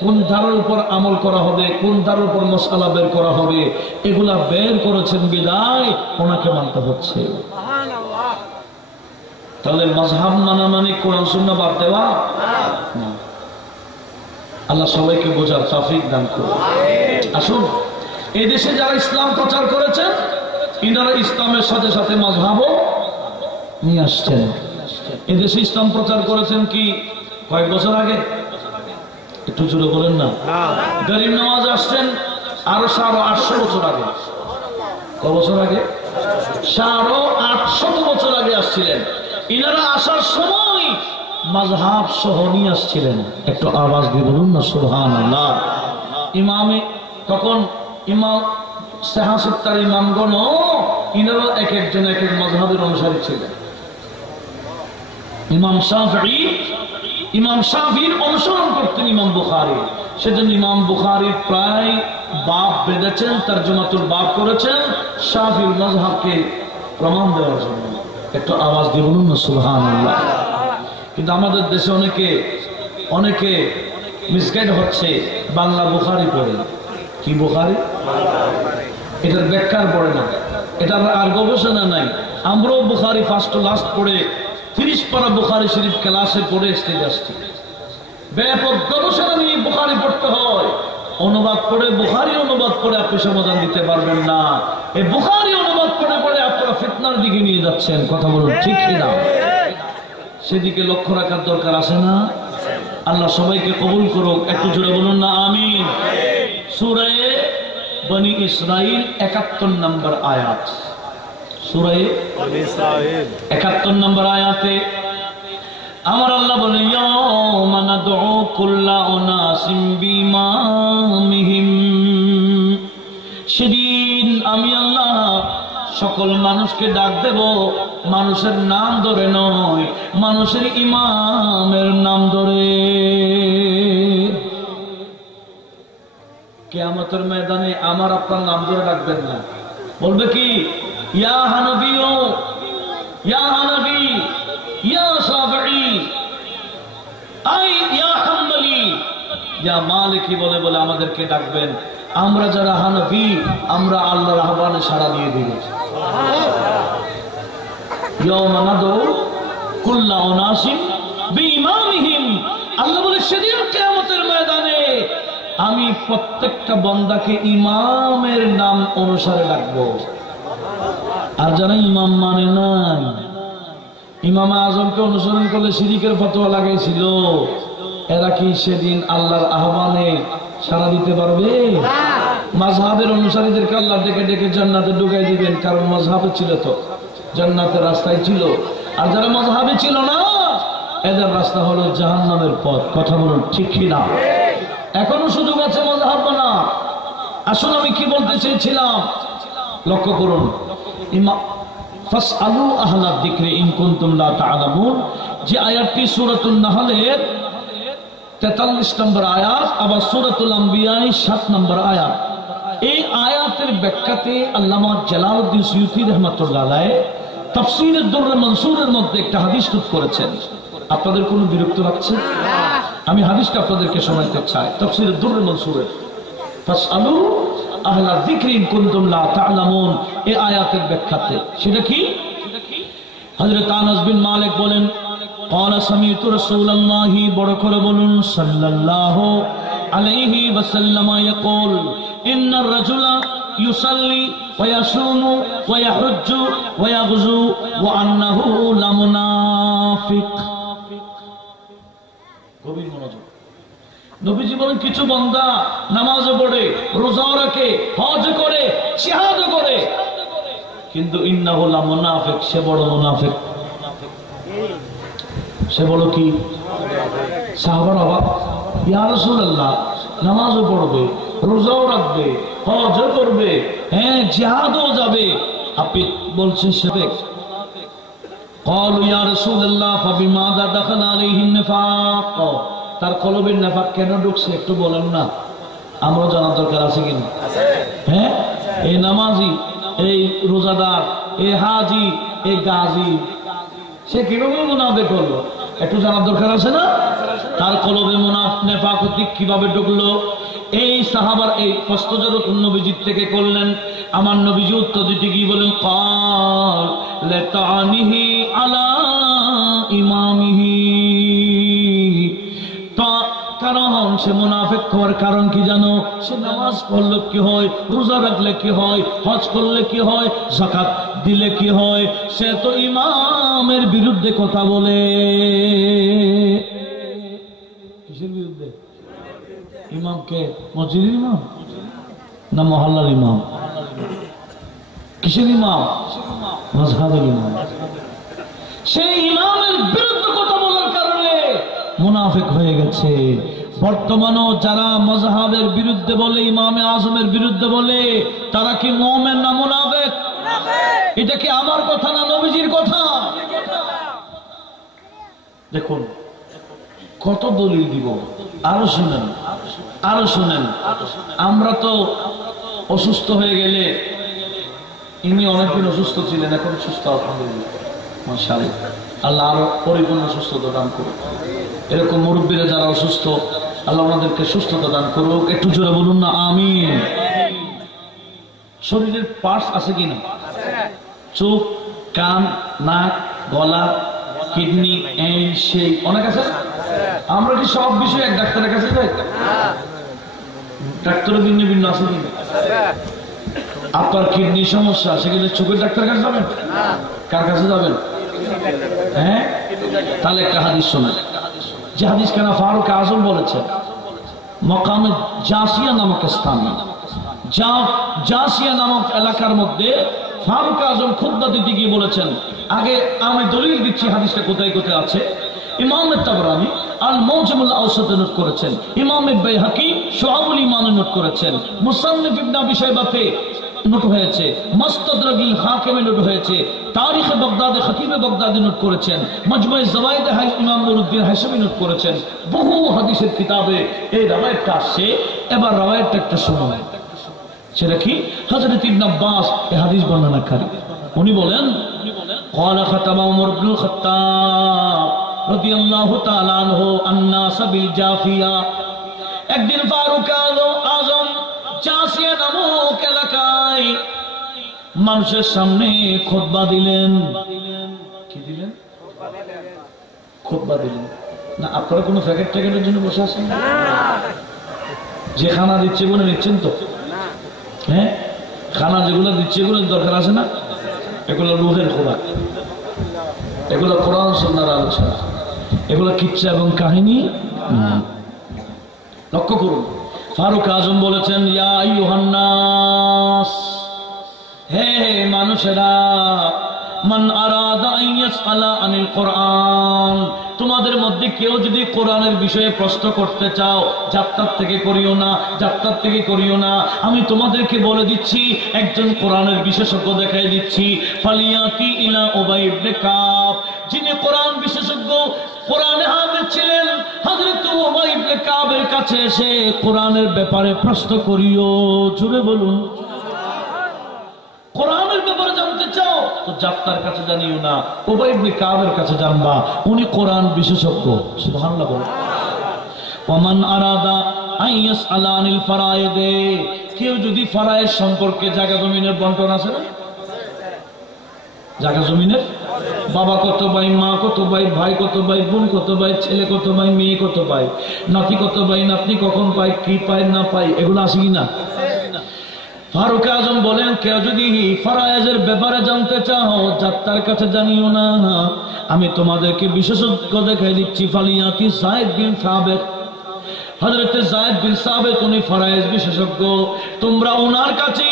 কোন ধারার উপর আমল করা হবে, কোন ধারার উপর মশালা বের করা হবে, এগুলা বের করেছেন বিদায় ওনাকে মানতে হচ্ছে। তাহলে মাযহাব মানা মানে কোরআন সুন্নাহ বাদ দেওয়া না। আল্লাহ সবাইকে বোঝার তৌফিক দান করুন। আসুন, এই দেশে যারা ইসলাম প্রচার করেছেন, ইনারা ইসলামের সাথে সাথে মাযহাবও নিয়ে আসছেন। এই দেশে ইসলাম প্রচার করেছেন কি কয়েক বছর আগে? একটু জোরে বলেন না। গরিব নওয়াজ আসছেন আরো 850 বছর আগে। ক বছর আগে? 850 বছর আগে আসছিলেন। ইনারা আসার সময় মাযহাব সহ নিয়ে আসছিলেন। একটু আওয়াজ দিয়ে বলুন না সুবহানাল্লাহ। ইমামে তখন ইমাম 76 ইমামগণ, ইনারা এক একজন এক এক মাযহাবের অনুসারী ছিলেন। ইমাম শাফিঈর অনুসরণ করতেন ইমাম বুখারী, সেজন্য ইমাম বুখারী প্রায় বাব বেঁধেছেন, তরজমাতুল বাব করেছেন শাফিঈর মাযহাবকে প্রমাণ দেওয়ার জন্য। একটু আওয়াজ দিয়ে বলুন না সুবহানাল্লাহ। কিন্তু আমাদের দেশে অনেকে মিসগাইড হচ্ছে, বাংলা বুখারী পড়ে। কি বুখারী? এটার ব্যাখ্যার পড়ে না, এটার আর গবেষণা নাই। আমরাও বুখারী ফার্স্ট টু লাস্ট পড়ে 30 পারা বুখারী শরীফ ক্লাসে পড়ে আসছি। ব্যাপক গবেষণা নিয়ে বুখারী পড়তে হয়। অনুবাদ পড়ে, বুখারী অনুবাদ পড়ে আপনি সমাধান দিতে পারবেন না। এই বুখারী অনুবাদ পড়ে পড়ে আপনারা ফিতনার দিকে নিয়ে যাচ্ছেন। কথা বলুন ঠিক কিনা? সেদিকে লক্ষ্য রাখার দরকার আছে না? আল্লাহ সবাইকে কবুল করুক। একটু জোরে বলুন না আমিন। সূরা বনি ইসরাইল 71 নম্বর আয়াত। সূরা বনি ইসরাইল 71 নম্বর আয়াতে আমার আল্লাহ বলেন, ইয়াওমা নাদউ কুল্লা উনাসিম বিইমামিহিম, সেদিন আমি আল্লাহ সকল মানুষকে ডাক দেব, মানুষের নাম ধরে নয়, মানুষের ইমামের নাম ধরে। কিয়ামতের ময়দানে আমার আপনার নাম ধরে ডাকবেন না, বলবে কি ইয়া হানাফিয়্যু, ইয়া হানাফি, ইয়া শাফিঈ, আই ইয়া হাম্বলি, ইয়া মালিকি বলে বলে আমাদেরকে ডাকবেন। আমরা যারা হানাফি, আমরা আল্লাহর আহ্বানে সাড়া দিয়ে দিব। ইয়াওমা নাদউ কুল্লা উনাসিম বিইমামিহিম, আল্লাহ বলে সেদিন কিয়ামতের ময়দানে আমি প্রত্যেকটা বান্দাকে ইমামের নাম অনুসারে ডাকবো। আর যারা ইমাম মানে নাই, ইমাম আজমকে অনুসরণ করলে শিরকের ফতোয়া লাগাইছিল, এরা কি সেদিন আল্লাহর আহ্বানে সাড়া দিতে পারবে? মাযহাবের অনুসারীদেরকে আল্লাহ ডেকে ডেকে জান্নাতে ঢুকাই দিবেন, কারণ মাযহাবে ছিল তো, জান্নাতের রাস্তায় ছিল। আর যারা মাযহাবে ছিল না, এদের রাস্তা হলো জাহান্নামের পথ। কথা বলুন ঠিক কিনা? এখনো সুযোগ আছে মাযহাব বানা। আসলে আমি কি বলতে চেয়েছিলাম লক্ষ্য করুন। ফাসআলু আহলা যিকরি ইন কুনতুম লা তা'লামুন, যে আয়াতটি সূরাতুন নাহলের 43 নম্বর আয়াত, আবার সূরাতুল আম্বিয়ার 7 নম্বর আয়াত। এই আয়াতের ব্যাখ্যাতে আল্লামা জালালউদ্দিন সুয়ুতী রাহমাতুল্লাহ আলাইহি তাফসীরে দুররে মনসুরের মধ্যে একটা হাদিস তুলে করেছেন। আপনাদের কোনো বিরক্ত লাগছে? আমি হাদিসটা আপনাদেরকে শোনাতে চাই। তাফসীরে দুররে মনসুরে ফাসআলু আহলা যিকরি ইন কুনতুম লা তা'লামুন, এই আয়াতের ব্যাখ্যাতে। সেটা কি? হযরত আনাস বিন মালিক বলেন, قال سمعت رسول الله বড় করে বলুন সাল্লাল্লাহু আলাইহি ওয়াসাল্লাম يقول ان الرجل يصلي ويصوم ويحج ويغزو وانه لمنافق। গভীর মনোযোগ। নবীজি বলেন কিছু বান্দা নামাজ পড়ে, রোজা রাখে, হজ করে, জিহাদ করে, কিন্তু ইন্নাহু লা মুনাফিক, সে বড় মুনাফিক। সে বড় কি? সাহাবারা অবাক, ইয়া রাসূলুল্লাহ, নামাজও পড়বে, রোজাও রাখবে, হজও করবে, হ্যাঁ জিহাদও যাবে, আপনি বলছেন সে قالوا يا رسول الله فبماذا دخل عليه النفاق, তার কলবের নিফাক কেন ঢুকছে একটু বলেন না, আমরা জানার দরকার আছে কিনা? হ্যাঁ, এই নামাজি, এই রোজাদার, এই হাজি, এই গাজী, সে কিভাবে মুনাফিক হলো একটু জানার দরকার আছে না? তার কলবে নিফাক কিভাবে ঢুকলো? এই সাহাবার এই প্রশ্ন যখন নবীজির থেকে করলেন, আমার নবীজি উত্তর দিতে গিয়ে বলেন কাল লাতানিহি আলা ইমামিহি, কারণ সে মুনাফিক হওয়ার কারণ কি জানো? সে নামাজ পড়লে কি হয়, রোজা রাখলে কি হয়, হজ করলে কি হয়, যাকাত দিলে কি হয়, সে তো ইমামের বিরুদ্ধে কথা বলে। কিসের বিরুদ্ধে? ইমামকে? মসজিদের ইমাম না মহল্লার ইমাম? কিসের ইমাম? মাযহাবের ইমাম। সেই ইমামের বিরুদ্ধে কথা বলার কারণে মুনাফিক হয়ে গেছে। বর্তমানেও যারা মাযহাবের বিরুদ্ধে বলে, ইমামে আজমের বিরুদ্ধে বলে, তারা কি মুমিন না মুনাফিক? এটা কি আমার কথা না নবীজির কথা? দেখুন কত দলিল দিব, আরো শুনেন, আরো শুনেন। আমরা তো অসুস্থ হয়ে গেলে, ইনি অনেকদিন অসুস্থ ছিলেন, এখন সুস্থ আলহামদুলিল্লাহ মাশাআল্লাহ, আল্লাহ আরো পরিপূর্ণ সুস্থতা দান করুক। এরকম মুরব্বীরা যারা অসুস্থ, আল্লাহ আমাদেরকে সুস্থতা দান করুক। একটু জোরে বলুন না আমিন। শরীরের পার্টস আছে কিনা? চোখ, কান, নাক, গলা, কিডনি, এই সেই অনেক আছে। আমরা কি সব বিষয়ে এক ডাক্তারের কাছে যাই? ডাক্তারের ভিন্ন ভিন্ন আছে কিনা? আপনার কিডনির সমস্যা, সেখানে চোখের ডাক্তারের কাছে যাবেন? কার কাছে যাবেন? হ্যাঁ, তাহলে একটা হাদিস শোনেন, যে হাদিস কেন ফারুক আজম বলেছেন, মকামে জাসিয়া নামক স্থানে, জাসিয়া নামক এলাকার মধ্যে ফারুক আজম খুতবা দিতে গিয়ে বলেছেন, আগে আমি দলিল দিচ্ছি হাদিসটা কোথায় কোথায় আছে। ইমাম তাবরানী আল মুজমুল আওসাতে নোট করেছেন, ইমাম বাইহাকি শুআবুল ঈমানে নোট করেছেন, মুসান্নিফ ইবনে আবি শাইবাতে নোট হয়েছে, মুস্তাদরাকুল হাকিমে নোট হয়েছে, তারিখে বাগদাদে খতিবে বাগদাদি নোট করেছেন, মাজমুয়ে যাওয়ায়েদে ইমাম নুরউদ্দিন হাশমি নোট করেছেন। বহু হাদিসের কিতাবে এই রাওয়ায়াতটা আসছে। এবার রাওয়ায়াতটা একটা শুনুন, সেটা কি? হযরত ইবনে আব্বাস এই হাদিস বর্ণনাকারী, উনি বলেন ক্বালা খাতাবা উমর ইবনুল খাত্তাব রাদিয়াল্লাহু তাআলা আনহু আন-নাস বিল জাফিয়া, একদিন ফারুক আজম জাসিয়া নামক এলাকায় মানুষের সামনে খুতবা দিলেন। কি দিলেন? খুতবা দিলেন না? আপনারা কোনো প্যাকেট ট্যাকেটের জন্য বসে আছেন? যে খানা দিচ্ছে বলে নিচ্ছেন তো? হ্যাঁ, খানা যেগুলো দিচ্ছে এগুলো দরকার আছে না? এগুলো রুহের খোরাক, এগুলো কোরআন সুন্নাহর আলোচনা, এগুলো কিচ্ছা এবং কাহিনী। লক্ষ্য করুন, ফারুক আজম বলেছেন, ইয়া আইয়ুহান নাস, হে মানুষেরা, মান আরাদা আন ইয়াসআলা আনিল কোরআন, তোমাদের মধ্যে কেউ যদি কোরআনের বিষয়ে প্রশ্ন করতে চাও, যাত্রার থেকে করিও না, যাত্রার থেকে করিও না। আমি তোমাদেরকে বলে দিচ্ছি, একজন কোরআনের বিশেষজ্ঞ দেখাই দিচ্ছি। ফালিয়াতি ইলা উবাই ইবনে কাব, যিনি কোরআন বিশেষজ্ঞ, কোরআনে হাফেজ ছিলেন, হযরত উবাই ইবনে কাবের কাছে এসে কোরআনের ব্যাপারে প্রশ্ন করিও। জোরে বলুন, কোরআনের ব্যাপারে জানতে চাও তো যাত্রার কাছে জানিও না, উবাই ইবনে কাবের কাছে জানবা, উনি কোরআন বিশেষজ্ঞ। সুবহানাল্লাহ বলেন। ওমান আরাদা আন ইয়াসআলা আনিল ফারায়েদ, কেউ যদি ফারায়েদ সম্পর্কে, জায়গা জমিনের বন্টন আছে না? জায়গা জমিনের, বাবা কত ভাই, মা কত ভাই, ভাই কত ভাই, বোন কত ভাই, ছেলে কত ভাই, মেয়ে কত ভাই, নাতি কত ভাই, নাতনি কখন পায়, কি পায় না পায়, এগুলো আছে কিনা? ফারুক আজম বলেন, কেউ যদি ফারায়েজের ব্যাপারে জানতে চাও, যাত্রার কাছে জানিও না, আমি তোমাদেরকে বিশেষজ্ঞ দেখাই দিচ্ছি। ফালিয়াতি যায়েদ বিন সাবিত, হযরত যায়েদ বিন সাবিত উনি ফারায়েজ বিশেষজ্ঞ, তোমরা ওনার কাছে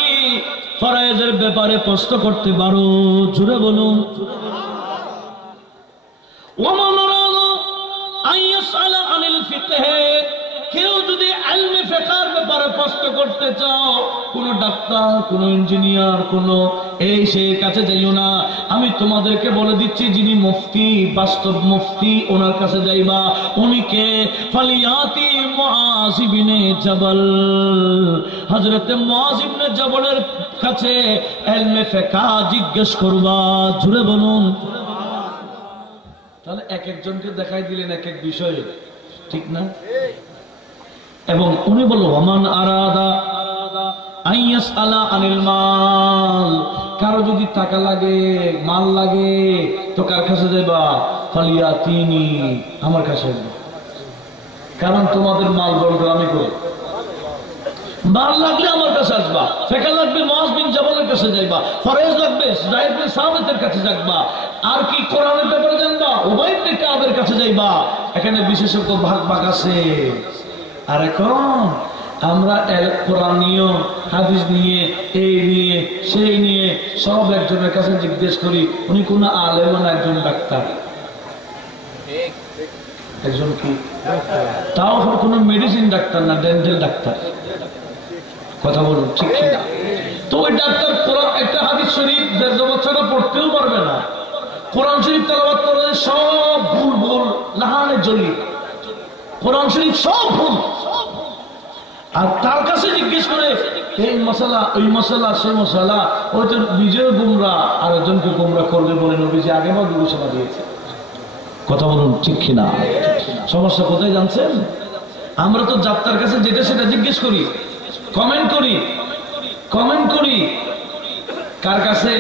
ফরজের ব্যাপারে প্রশ্ন করতে পারো, জুড়ে বলুন। ওমান আরাদা আন ইয়াসআলা আনিল ফিকহ, কেউ যদি ইলমে ফিকহের ব্যাপারে প্রশ্ন করতে চাও, কোন ডাক্তার, কোন ইঞ্জিনিয়ার, কোন এই সেই কাছে যাইও না। আমি তোমাদেরকে বলে দিচ্ছি, যিনি মুফতি, বাস্তব মুফতি, ওনার কাছে যাইবা। উনি কে? ফালিয়াতি মুআয ইবনে জাবাল, হযরত মুআয ইবনে জাবালের কাছে ইলমে ফিকহ জিজ্ঞেস করবা, জুড়ে বলুন। তাহলে এক একজনকে দেখাই দিলেন এক এক বিষয়ে, ঠিক না? এবং উনি বলল ওমান আরাদা আন ইয়াসআলা আনিল মাল, কারো যদি টাকা লাগে, মাল লাগে, তো কার কাছে যাইবা? ফালিয়াতিনি, আমার কাছে যাইবা। কারণ তোমাদের মাল বড় আমি করি, মাল লাগলে আমার কাছে আসবা। ফিকহ লাগবে মুআয বিন জাবালের কাছে যাইবা। ফরজ লাগবে যায়েদ বিন সাবিতের কাছে যাইবা। আর কি কোরআনের ব্যাপারে জানবা? উবাই ইবনে কাবের কাছে যাইবা। এখানে বিশেষজ্ঞ ভাগ ভাগ আছে। আর এখন আমরা কোরআন নিয়ে, হাদিস নিয়ে, এই নিয়ে, সেই নিয়ে সব একজনের কাছে জিজ্ঞেস করি। উনি কোন আলেম না, একজন ডাক্তার, একজন কি, তাও কোন মেডিসিন ডাক্তার না, ডেন্টাল ডাক্তার। কথা বলুন, ঠিক কিনা? তো ওই ডাক্তার কোরআন একটা হাদিস শরীফ 1.5 বছর পড়তেও পারবে না। কোরআন শরীফ তেলাওয়াত করলে সব ভুল ভুল লাহানে জলি, কোরআন শরীফ সব ভুল। আর তার কাছে জিজ্ঞেস করে এই মশালা, ওই মশালা, সেই মশালা, ওই তো নিজেও গুমরা, আর একজনকে গুমরা করবে বলে নবীজি আগে বা বিবেচনা দিয়েছে। কথা বলুন, ঠিক কিনা? সমস্যা কোথায় জানছেন? আমরা তো যাত্রার কাছে যেটা সেটা জিজ্ঞেস করি, কমেন্ট করি। কার কাছে?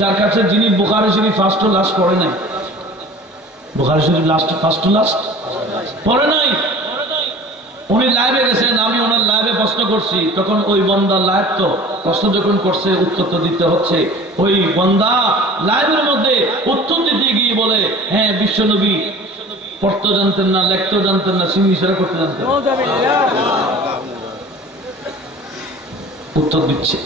যার কাছে যিনি বুখারী শরীফ ফার্স্ট টু লাস্ট পড়ে নাই। বুখারী শরীফ ফার্স্ট টু লাস্ট পড়ে নাই। উনি লাইভে গেছেন, আমি ওনার লাইভে প্রশ্ন করছি, তখন ওই বন্দা লাইভ তো প্রশ্ন যখন করছে উত্তর তো দিতে হচ্ছে। ওই বন্দা লাইভের মধ্যে উত্তর দিতে গিয়ে বলে, হ্যাঁ বিশ্বনবী পড়তে জানতেন না, লেখতেও জানতেন না, সিগনেচার করতে জানতেন। উত্তর দিচ্ছে,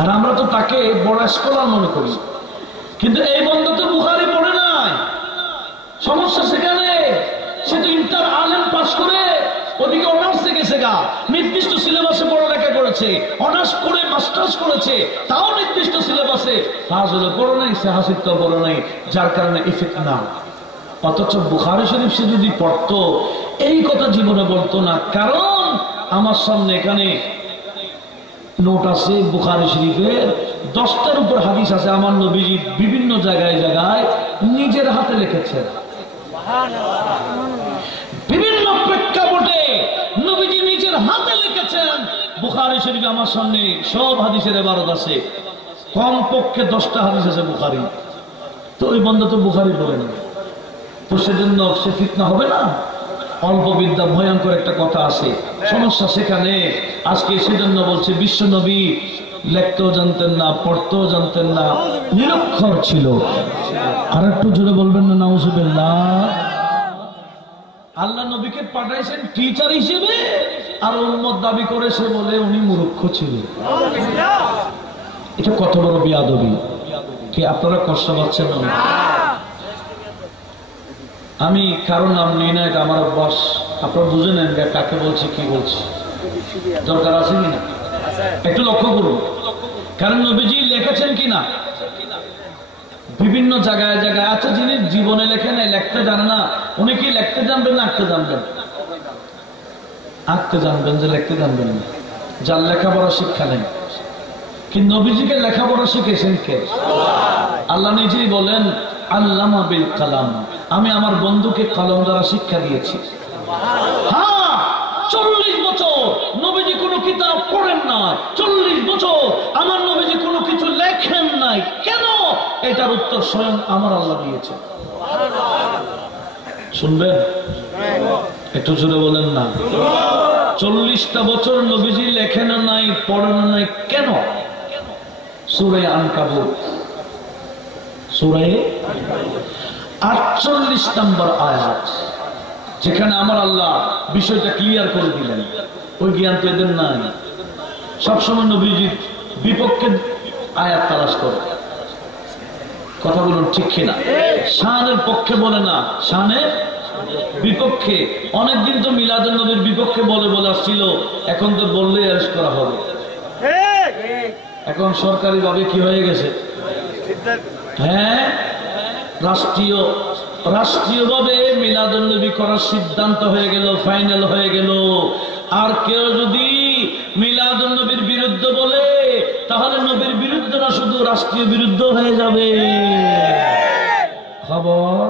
আর আমরা তো তাকে বড় স্কলার মনে করি। কিন্তু এই বন্দা তো বুখারী পড়ে নাই। সমস্যা সেখানে, সে তো ইন্টার আলেম পাস করে ওদিকে অনার্সে গেছে গা, নির্দিষ্ট সিলেবাসে পড়ালেখা করেছে, অনার্স করে মাস্টার্স করেছে, তাও নির্দিষ্ট সিলেবাসে পাস হলো, পড়ো নাই, সে হাসিবটা পড়ো নাই, যার কারণে ইফেক্ট না। অথচ বুখারী শরীফ সে যদি পড়তো, এই কথা জীবনে বলতো না। কারণ আমার সামনে এখানে নোট আছে বুখারী শরীফের 10টার উপর হাদিস আছে আমার নবীজি বিভিন্ন জায়গায় জায়গায় নিজের হাতে লিখেছেন। বিভিন্ন প্রেক্ষাপটে নবীজি নিজের হাতে লিখেছেন। বুখারী শরীফে আমার সামনে সব হাদিসের ইবারত আছে, কমপক্ষে 10টা হাদিস আছে বুখারী। তো ওই বন্ধু তো বুখারী বলে না, তো সেজন্য সে ফিতনা হবে না? অল্প বিদ্যা ভয়ঙ্কর একটা কথা আছে, সমস্যা সেখানে। আজকে সেজন্য বলছে বিশ্বনবী লিখতেও জানতেন না, পড়তেও জানতেন না, নিরক্ষর ছিল। আর একটু জোরে বলবেন না নাউজুবিল্লাহ। আল্লাহ নবীকে পাঠাইছেন টিচার হিসেবে, আর উম্মত দাবি করে সে বলে উনি মূর্খ ছিল। এটা কত বড় বিয়াদবি! কি আপনারা কষ্ট পাচ্ছেন না? আমি কারো নাম নিই না, এটা আমার অভ্যাস। আপনারা বুঝে নেন কাকে বলছি, কি বলছি, দরকার আছে কিনা একটু লক্ষ্য করুন। কারণ নবীজি লিখেছেন কিনা বিভিন্ন জায়গায় জায়গায়। আচ্ছা, যিনি জীবনে লেখেন, লিখতে জানে না, উনি কি লিখতে জানবেন না আঁকতে জানবেন? আঁকতে জানবেন, যে লিখতে জানবেন না। যার লেখাপড়া শিক্ষা নেই। কিন্তু নবীজিকে লেখাপড়া শিখেছেন কে? আল্লাহ নিজেই বলেন আল্লামা বিল কালাম, আমি আমার বন্ধুকে কলম দ্বারা শিক্ষা দিয়েছি। হ্যাঁ, 40 বছর নবীজি কোনো কিতাব পড়েন না, 40 বছর আমার নবীজি কোনো কিছু লেখেন নাই। কেন? এটার উত্তর স্বয়ং আমার আল্লাহ দিয়েছে। শুনবেন? একটু জোরে বলেন না। 40টা বছর নবীজি লেখেন নাই, পড়েন নাই। কেন? সূরা আনকাবুত, সূরা 48 নম্বর আয়াত, যেখানে আমার আল্লাহ বিষয়টা ক্লিয়ার করে দিলেন। ওই জ্ঞান তো এদের নাই। সবসময় নবীজি বিপক্ষে আয়াত তালাশ করে। কথা বলুন ঠিক কিনা? শানের পক্ষে বলে না, শানের বিপক্ষে। অনেকদিন তো মিলাদুন নবীর বিপক্ষে বলে বলে আসছিল, এখন তো বললেই অ্যারেস্ট করা হবে। এখন সরকারি ভাবে কি হয়ে গেছে? হ্যাঁ, রাষ্ট্রীয়ভাবে মিলাদুন নবী করার সিদ্ধান্ত হয়ে গেল, ফাইনাল হয়ে গেল। আর কেউ যদি মিলাদুন নবীর বিরুদ্ধে বলে, তাহলে নবীর বিরুদ্ধে না, শুধু রাষ্ট্রীয় বিরুদ্ধ হয়ে যাবে। খবর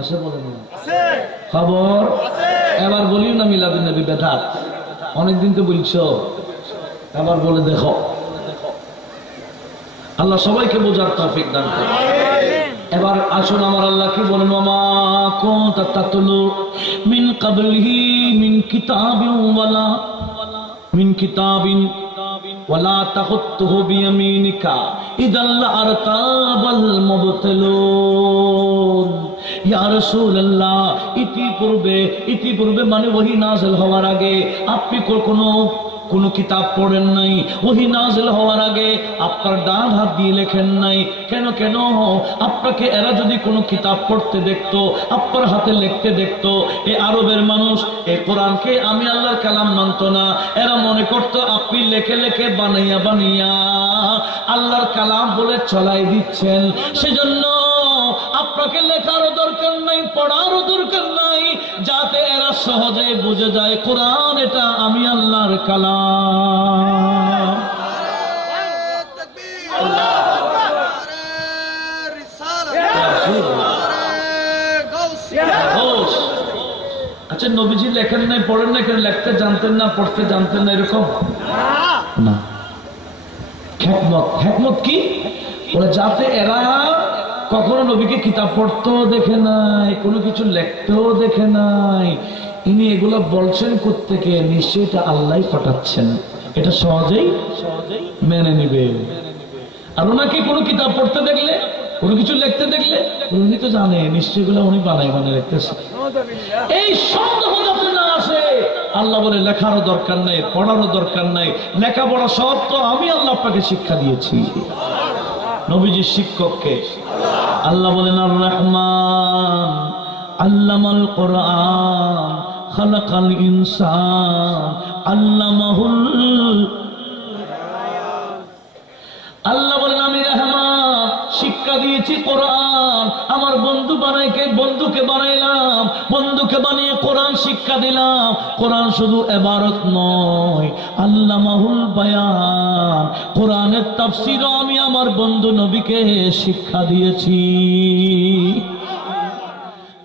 আছে? বলে খবর। এবার বলিও না মিলাদুন নবী বেদাত, অনেকদিন তো বলছো, এবার বলে দেখো। আল্লাহ সবাইকে বোঝার তৌফিক দান করে। এবার আসুন, আমার আল্লাহ কি বলেন? ওমা কুনতা তাতলু মিন ক্বাবলিহি মিন কিতাবিন ওয়ালা তাখুতুহু বিয়ামিনিকা ইযাল লারতাবাল মুবতিলুন। ইয়া রাসূলুল্লাহ, ইতিপূর্বে মানে ওহী নাযিল হওয়ার আগে আপনি কোনো কিতাব পড়েন নাই। ওহী নাযিল হওয়ার আগে আপনার ডান হাত দিয়ে লেখেন নাই। কেন আপনাকে এরা যদি কোনো কিতাব পড়তে দেখতো, আপনার হাতে লিখতে দেখতো, এই আরবের মানুষ এই কোরআনকে আমি আল্লাহর কালাম মানতো না। এরা মনে করতো আপনি লেখে লেখে বানাইয়া আল্লাহর কালাম বলে চলাই দিচ্ছেন। সেজন্য আপনাকে লেখারও দরকার নাই, পড়ারও দরকার নাই, যাতে এরা সহজে বুঝে যায় কোরআন এটা আমি আল্লাহর কালাম। আচ্ছা, নবীজি লেখেন নাই, পড়েন না, কেন লিখতে জানতেন না, পড়তে জানতেন না, এরকম না। হিকমত কি? বলে যাতে এরা কখনো নবীকে কিতাব পড়তেও দেখে নাই, কোনো কিছু লিখতেও দেখে নাই। ইনি এগুলো বলছেন কোত্থেকে? নিশ্চয়ই এটা আল্লাহ পাঠাচ্ছেন, এটা সহজেই মেনে নিবে। আর ওনাকে কোনো কিতাব পড়তে দেখলে, কোনো কিছু লিখতে দেখলে, উনি তো জানে নিশ্চয়ই এগুলো উনি বানায় লিখতেছে। এই সন্দেহ যাতে না আসে, আল্লাহ বলে লেখারও দরকার নেই, পড়ারও দরকার নাই, লেখাপড়া সব তো আমি আল্লাহ আপনাকে শিক্ষা দিয়েছি। নবীজির শিক্ষককে আল্লাহ বলেন আর রহমান আল্লামাল কোরআন খালাকাল ইনসান আল্লামাহুল। আল্লাহ বলেন আমি রহমান, শিক্ষা দিয়েছি কোরআন। আমার বন্ধুকে বানাইলাম, বন্ধুকে বানিয়ে কোরআন শিক্ষা দিলাম। কোরআন শুধু ইবারত নয়, আল্লামাহুল বায়ান, কোরআনের তাফসীরও আমি আমার বন্ধু নবীকে শিক্ষা দিয়েছি।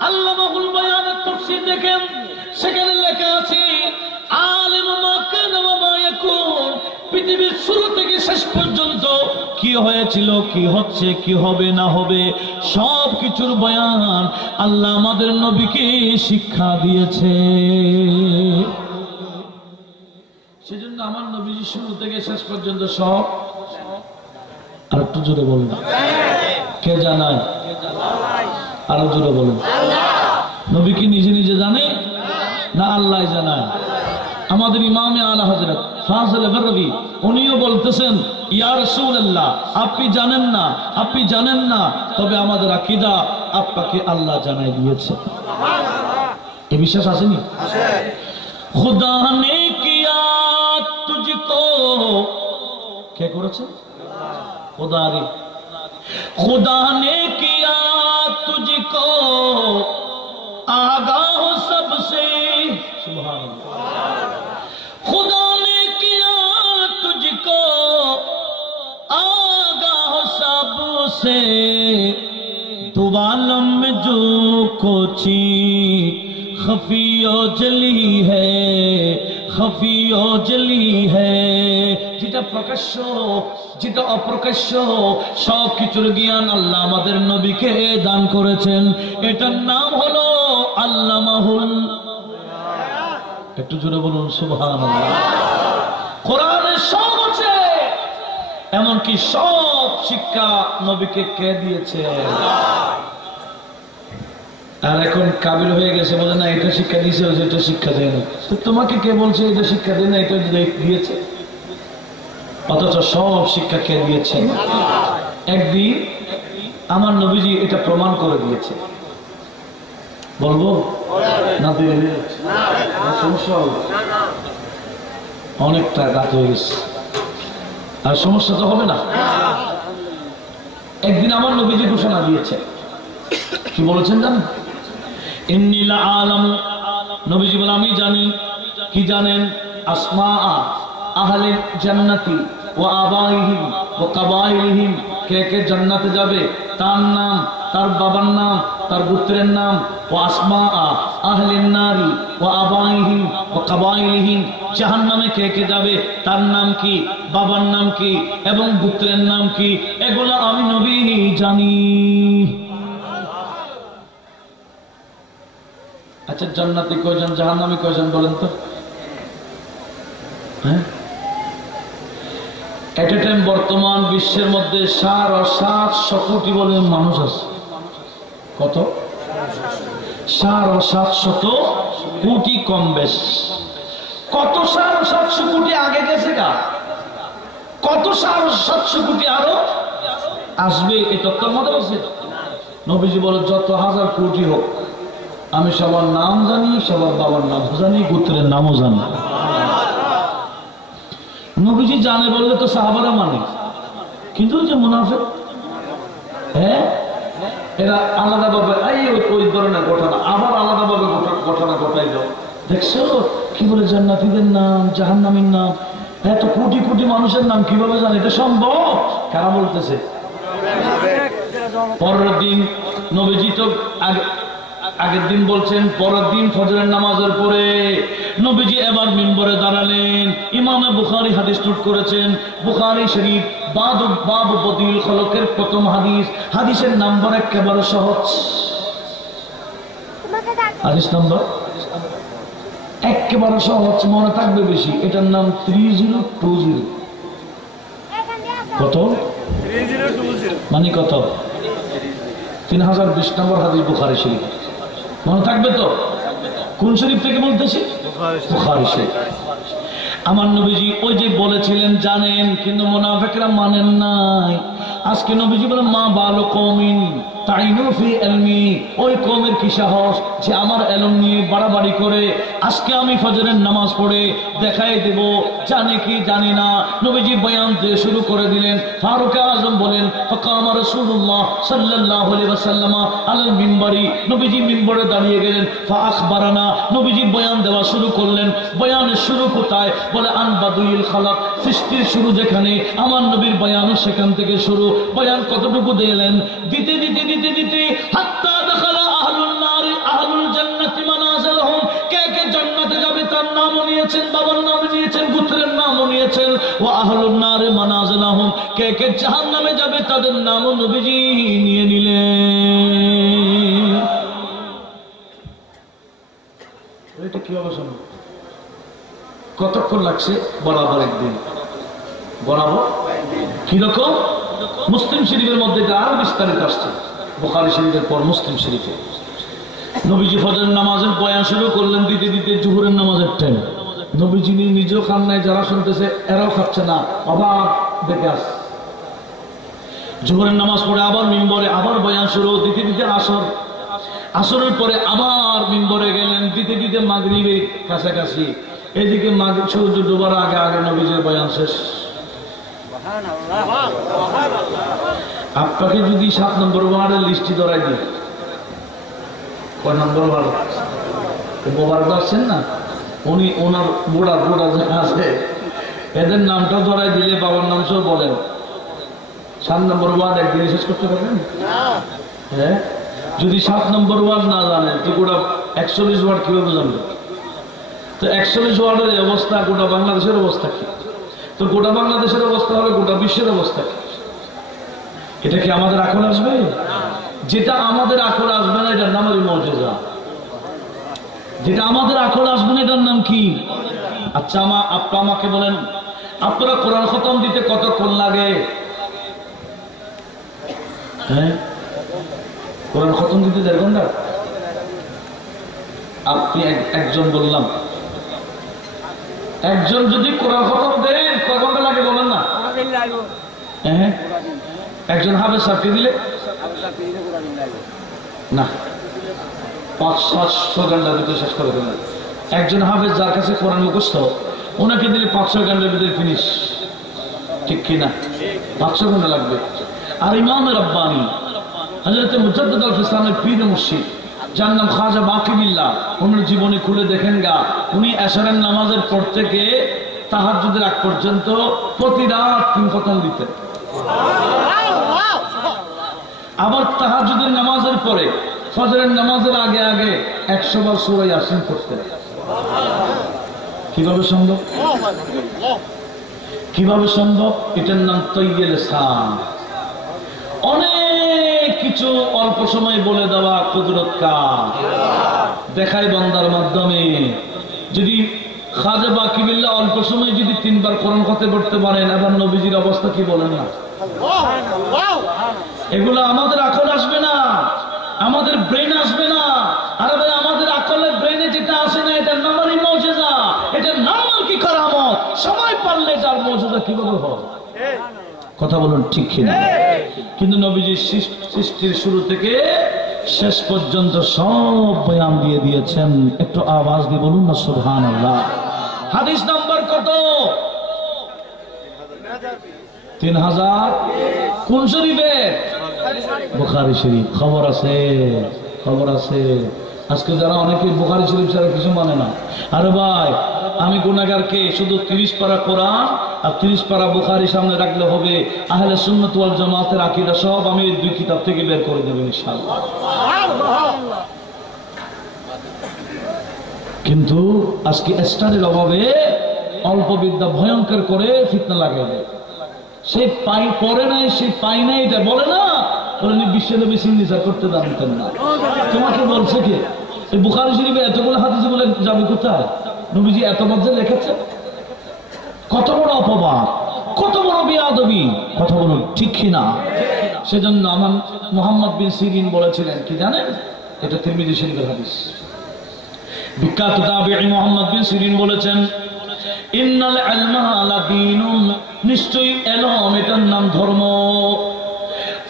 আল্লামাহুল বায়ানের তাফসীর দেখেন, সেখানে লেখা আছে আলিমু মা কানা ওয়া মা ইয়াকুন, পৃথিবীর শুরু থেকে শেষ পর্যন্ত কি হয়েছিল, কি হচ্ছে, কি হবে না হবে, সব কিছুর বয়ান আল্লাহ আমাদের নবীকে শিক্ষা দিয়েছে। সেজন্য আমার নবীজি শুরু থেকে শেষ পর্যন্ত সব। আর একটু জোরে বলুন, কে জানায়? আরো জোরে বলুন। নবী কি নিজে নিজে জানে না আল্লাহ জানায়? আমাদের ইমামে আলা হযরত ফাযিল গরবি উনিও বলতেছেন, ইয়া রাসূলুল্লাহ, আপনি জানেন না, তবে আমাদের আকীদা আপনাকে আল্লাহ জানাই দিয়েছে। এই বিশ্বাস আসেনি? খুদা নে কিয়া তুঝকো, কে করেছে? খুদা নে কিয়া তুঝকো आगाह सबसे, सुभान अल्लाह। खुदा ने किया तुझको आगाह सबसे, तू आलम में जो कोची खफियो जली है, खफियो जली है। যেটা প্রকাশ্য, যেটা অপ্রকাশ্য, সব কিছুর জ্ঞান আল্লাহ আমাদের নবীকে দান করেছেন। এটার নাম হলো আল্লামাহুল। একটু জোরে বলুন সুবহানাল্লাহ। কোরআনে সব আছে, এমনকি সব শিক্ষা নবীকে কে দিয়েছে? আর এখন কাবিল হয়ে গেছে, বলে না এটা শিক্ষা দিয়েছে, এটা শিক্ষা দেয় না। তো তোমাকে কে বলছে এটা শিক্ষা দেয় না, এটা দিয়েছে? অথচ সব শিক্ষা কে দিয়েছেন? একদিন আমার নবীজি এটা প্রমাণ করে দিয়েছে। বলবো না? দিলে সমস্যা হবে, অনেকটা রাত হয়ে গেছে, আর সমস্যা তো হবে না। একদিন আমার নবীজি ঘোষণা দিয়েছে, কি বলেছেন জানেন? ইন্নী লা আলামু, নবীজি বলে আমি জানি। কি জানেন? আসমা আহলিল জান্নাতি ওয়া আবাইহিম ওয়া কাবাইলিহিম, কে কে জান্নাতে যাবে তার নাম, তার বাবার নাম, তার গোত্রের নাম। ও আসমা আহলিন নারি ওয়া আবাইহিম ওয়া কাবাইলিহিম, জাহান্নামে কে কে যাবে তার নাম কি, বাবার নাম কি এবং গোত্রের নাম কি, এগুলো আমি নবী জানি। আচ্ছা, জান্নাতে কয়জন, জাহান্নামে কয়জন বলেন তো? হ্যাঁ, এট এ টাইম বর্তমান বিশ্বের মধ্যে 7.7 কোটি বলে মানুষ আছে। কত? 7.7 কোটি, কম বেশ। কত 7.7 কোটি আগে গেছে গা, কত 7.7 কোটি আরো আসবে, এই তত্ত্বের মধ্যে আছে। নবীজি বলে যত হাজার কোটি হোক, আমি সবার নাম জানি, সবার বাবার নাম জানি, গোত্রের নামও জানি। নবীজি জানে বললে তো সাহাবারা মানে, কিন্তু যে মুনাফিক, হ্যাঁ, এরা আলাদা ভাবে ওই ধরনের ঘটনা আবার আলাদা ভাবে ঘটনা ঘটাই দাও। দেখছো কি বলে? জান্নাতীদের নাম, জাহান্নামীর নাম, এত কোটি কোটি মানুষের নাম কিভাবে জানে? এটা সম্ভব? কারা বলতেছে? পরের দিন নবীজি তো আগের দিন বলছেন, পরের দিন ফজরের নামাজের পরে নবীজি এবার মিম্বরে দাঁড়ালেন। ইমামে বুখারী হাদিস নোট করেছেন, বুখারী শরীফ বাবু বদিউল খলকের প্রথম হাদিস। হাদিসের নাম্বার একেবারে সহজ, হাদিস নাম্বার একেবারে সহজ, মনে থাকবে বেশি। এটার নাম 3020। কত? মানে কত? 3020 নম্বর হাদিস বুখারী শরীফ। মনে থাকবে তো? কোন শরীফ থেকে বলতেছি? বুখারী শরীফ। আমার নবীজি ওই যে বলেছিলেন জানেন, কিন্তু মুনাফিকরা মানেন নাই। আজকে নবীজি বলেন মা বালু কওমিন তাইনু ফি ইলমি, ওই কওমের কি সাহস যে আমার ইলম নিয়ে বাড়াবাড়ি করে। আজকে আমি ফজরের নামাজ পড়ে দেখাই দেব জানি কি জানি না। নবীজি বয়ান দিয়ে শুরু করে দিলেন। ফারুক আযম বলেন ফাকাম রাসূলুল্লাহ সাল্লাল্লাহু আলাইহি ওয়াসাল্লাম আলাল মিম্বরি, নবীজি মিম্বরে দাঁড়িয়ে গেলেন। ফা আখবারানা, নবীজি বয়ান দেওয়া শুরু করলেন। বয়ানের শুরু কোথায়? বলে আন বাদুইল খালাক, সৃষ্টির শুরু যেখানে, আমার নবীর বয়ানও সেখান থেকে শুরু। বয়ান কতটুকু দিলেন? দিতে দিতে দিতে দিতে হাত্তা দাখালা আহলুন নারি আহলুল জান্নাতি মানাজিলহুম, কে কে জান্নাতে যাবে তার নামও নিয়েছেন, বাবার নাম নিয়েছেন, গোত্রের নামও নিয়েছেন। ওয়া আহলুন নারি মানাজিলহুম, কে কে জাহান্নামে যাবে তাদের নামও নবীজি নিয়ে নিলেন। এটা কিভাবে সম্ভব? কতক্ষণ লাগছে? বরাবর একদিন। বরাবর কিরকম? মুসলিম শরীফের মধ্যে এটা আরো বিস্তারিত আসছে। বুখারী শরীফের পর মুসলিম শরীফে নবীজি ফজরের নামাজের বয়ান শুরু করলেন। দিতে দিতে জোহরের নামাজের টাইম। নবীজি নিজেও খান নাই, যারা শুনতেছে এরাও খাচ্ছে না, অবাক দেখে আসছে। জোহরের নামাজ পড়ে আবার মিম্বরে আবার বয়ান শুরু। দিতে দিতে আসর, আসরের পরে আবার মিম্বরে গেলেন। দিতে দিতে মাগরিবের কাছাকাছি। এদিকে মাগরিব সূর্য ডোবার আগে আগে নবীজির বয়ান শেষ। আপনাকে যদি 7 নম্বর ওয়ার্ডের লিস্টি ধরাই দিই, কয় নম্বর ওয়ার্ড? বোবার আসছেন না, উনি ওনার বুড়া বুড়া যারা আছে এদের নামটা ধরাই দিলে বাবার নাম সব বলেন। 7 নম্বর ওয়ার্ড একদিন শেষ করতে পারবেন? হ্যাঁ, যদি 7 নম্বর ওয়ার্ড না জানেন তো গোটা 41 ওয়ার্ড কিভাবে জানবেন? তো 41 ওয়ার্ডের অবস্থা, গোটা বাংলাদেশের অবস্থা কি? তো গোটা বাংলাদেশের অবস্থা হবে গোটা বিশ্বের অবস্থা কি? এটা কি আমাদের আকল আসবে? যেটা আমাদের আকল আসবে না এটার নাম হলো মুজিজা। যেটা আমাদের আকল আসবে না এটার নাম কি? আচ্ছা আপনি আমাকে বলেন, আপনারা কোরআন খতম দিতে কতক্ষণ লাগে? হ্যাঁ, কোরআন খতম দিতে 1.5 ঘন্টা। আপনি একজন বললাম, একজন যদি কোরআন খতম দেন কয় ঘন্টা লাগে বলেন না? হ্যাঁ, একজন হাফেজ সাহেবকে দিলে না 5-7 ঘন্টার ভিতরে শেষ করে ফেলেন। একজন হাফেজ যার কাছে কোরআন মুখস্থ ওনাকে দিলে 5-6 ঘন্টার ভিতরে ফিনিশ, ঠিক কিনা? 5-6 ঘন্টা লাগবে। আর ইমাম রব্বানী হযরত মুজাদ্দিদ আল ফিসানের পীর মুর্শিদ যার নাম খাজা বাকিবিল্লাহ, ওনার জীবনী খুলে দেখেন গা, উনি এশারের নামাজের পর থেকে তাহাজ্জুদের আগ পর্যন্ত প্রতি রাত 3 খতম দিতেন। আবার তাহাজ্জুদের নামাজের পরে ফজরের নামাজের আগে আগে 100 বার সূরা ইয়াসিন পড়তেন। কিভাবে সম্ভব? কিভাবে সম্ভব? এটার নাম তৈয়্যিল লিসান। অনেক কিছু অল্প সময় বলে দেওয়া কুদরত কাজ দেখায় বান্দার মাধ্যমে। যদি খাজা বাকিবিল্লাহ অল্প সময় যদি 3 বার কোরআন খতম করতে পারেন, এবার নবীজির অবস্থা কি বলেন না? এগুলো আমাদের আকল আসবে না, আমাদের ব্রেন আসবে না। আরে ভাই, আমাদের আকলে ব্রেনে যেটা আসে না এটার নামই মুজিজা, এটার নাম আর কি কারামত। সময় পারলে এটার মুজিজা কিভাবে হয়? কথা বলুন ঠিক কিনা? কিন্তু নবীজি সৃষ্টির শুরু থেকে শেষ পর্যন্ত সব বয়ান দিয়ে দিয়েছেন। একটু আওয়াজ দিয়ে বলুন না সুবহানাল্লাহ। হাদিস নাম্বার কত? 3000। কোন শরীফের? বুখারী শরীফ। খবর আছে, খবর আছে। আজকে যারা অনেকে বুখারী শরীফ ছাড়া কিছু মানে না। আরে ভাই, আমি গুনাহগারকে শুধু 30 পারা কোরআন আর 30 পারা বুখারী সামনে রাখলে হবে? আহলে সুন্নাত ওয়াল জামাতের আকীদা সব আমি এই 2 কিতাব থেকে বের করে দেব ইনশাআল্লাহ। কিন্তু আজকে স্টারের অভাবে অল্প বিদ্যা ভয়ঙ্কর করে ফিতনা লাগাবে। সে পাই পড়ে নাই, সে পাই নাই, এটা বলে না বিশ্বনবী সিগনেচার করতে জানতেন না। তোমাকে বলছে কে? এই বুখারী শরীফে এতগুলো হাদিস বলে যাবে কোথায়? নবীজি এত মধ্যে লিখেছে। কত বড় অপবাদ, কত বড় বেয়াদবি, কথা বলুন ঠিক কিনা? সেজন্য আমার মুহাম্মদ বিন সিরিন বলেছিলেন কি জানেন? এটা তিরমিজি শরীফের হাদিস। বিখ্যাত তাবিঈ মুহাম্মদ বিন সিরিন বলেছেন, ইন্নাল ইলমা লাদীনুন, নিশ্চয়ই ইলম এটার নাম ধর্ম।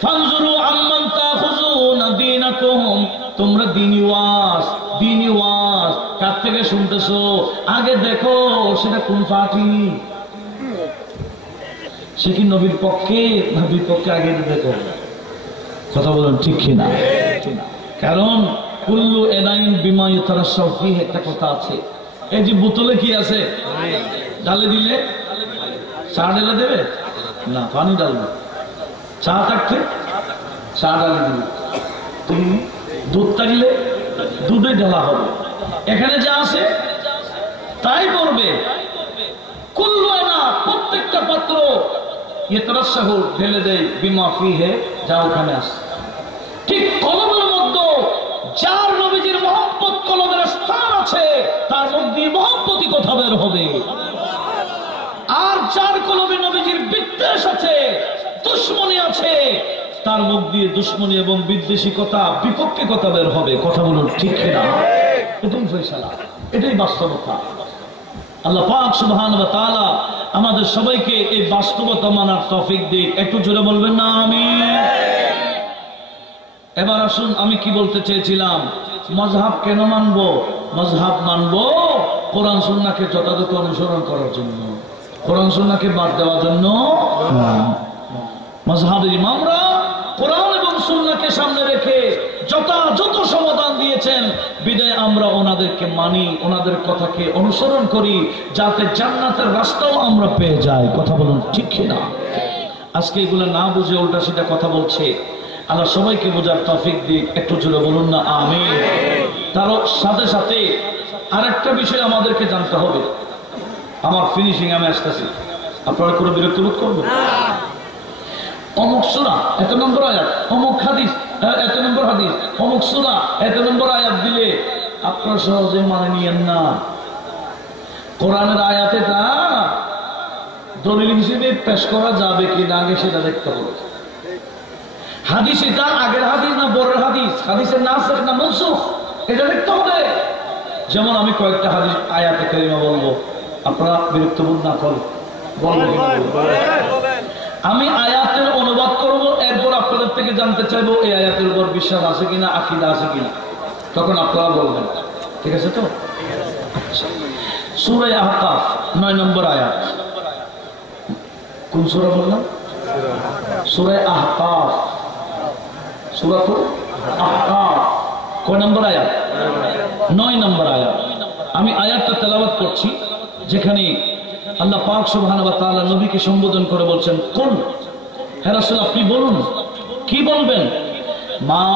ফানজুরু আম্মান তাখুযুনা দীনাকুম, তোমরা দ্বীনি ওয়াজ কার থেকে শুনতেছো আগে দেখো সেটা কোন পার্টি। সে কি নবীর পক্ষে না বিপক্ষে? আগে দেখো। কথা বলুন ঠিক কিনা? কারণ কুল্লু এনাইন বিমা ইতারাশাউ ফিহি, একটা কথা আছে। এই যে বোতলে কি আছে? ডালে দিলে চা ঢেলে দেবে না, পানি ডালবে। চা থাকতে চা ডালে দিবে, তুমি দুধ থাকলে দুধে ঢালা হবে। এখানে যা আছে তাই করবে। কুল্লু এনা, প্রত্যেকটা পাত্র ইতারাশাহু ঢেলে দেয় বিমা ফিহি, যা ওখানে আছে। ঠিক কলমের মধ্যে যার নবীজির মহব্বত কলমের স্থান আছে, তার মুখ দিয়ে মহব্বতী কথা বের হবে। আর যার কলমে নবীজির বিদ্বেষ আছে, দুশ্মনী আছে, তার মুখ দিয়ে দুশ্মনী এবং বিদ্বেষী কথা, বিপক্ষে কথা বের হবে। কথা বলুন ঠিক কিনা? এটাই ফয়সালা, এটাই বাস্তবতা। আল্লাহ পাক সুবহানাহু ওয়া তাআলা আমাদের সবাইকে এই বাস্তবতা মানার তৌফিক দিক। একটু জোরে বলবেন না আমিন? এবার আসুন, আমি কি বলতে চেয়েছিলাম, মাযহাব কেন মানবো? মাযহাব মানবো কোরআন সুন্নাহকে যথাযথ অনুসরণ করার জন্য, কোরআন সুন্নাহকে বাদ দেওয়ার জন্য। মাযহাবের ইমামরা কোরআন এবং সুন্নাহকে সামনে রেখে যথাযথ সমাধান দিয়েছেন, বিদায় আমরা ওনাদেরকে মানি, ওনাদের কথাকে অনুসরণ করি, যাতে জান্নাতের রাস্তাও আমরা পেয়ে যাই। কথা বলুন ঠিক কিনা? আজকে এগুলো না বুঝে উল্টা সিধা কথা বলছে। আল্লাহ সবাইকে বোঝার তৌফিক দিক। একটু জোরে বলুন না আমিন। তার সাথে সাথে আরেকটা বিষয় আমাদেরকে জানতে হবে। আমার ফিনিশিং আমি আসতেছি, আপনারা কোনো বিরক্ত বোধ করবেন? অমুক সূরা এত নম্বর আয়াত, অমুক হাদিস এত নম্বর হাদিস, অমুক সূরা এত নম্বর আয়াত দিলে আপনারা সহজে মানে নিয়েন না। কোরআনের আয়াতে তা দলিল হিসেবে পেশ করা যাবে কি না আগে সেটা দেখতে হবে। হাদিস এটা আগের হাদিস না পরের হাদিস, হাদিসের নাসিখ না মানসুখ, এটা দেখতে হবে। যেমন আমি কয়েকটা হাদিস আয়াতে কারিমা বলবো, আপনারা বিরক্ত বোধ না করেন, বলবো। আমি আয়াতের অনুবাদ করব, এরপর আপনাদের থেকে জানতে চাইবো এই আয়াতের উপর বিশ্বাস আছে কিনা, আকীদা আছে কিনা, তখন আপনারা বলবেন। ঠিক আছে তো? সূরা আহকাফ 9 নম্বর আয়াত। কোন সূরা বললাম? সূরা আহকাফ। সূরা আহকাফ কয় নম্বর আয়াত? 9 নম্বর আয়াত। আমি আয়াতটা তেলাওয়াত করছি, যেখানে আল্লাহ পাক সুবহানাহু ওয়া তাআলা নবীকে সম্বোধন করে বলছেন, কুল হে রাসূল আপনি বলুন। কি বলবেন? মা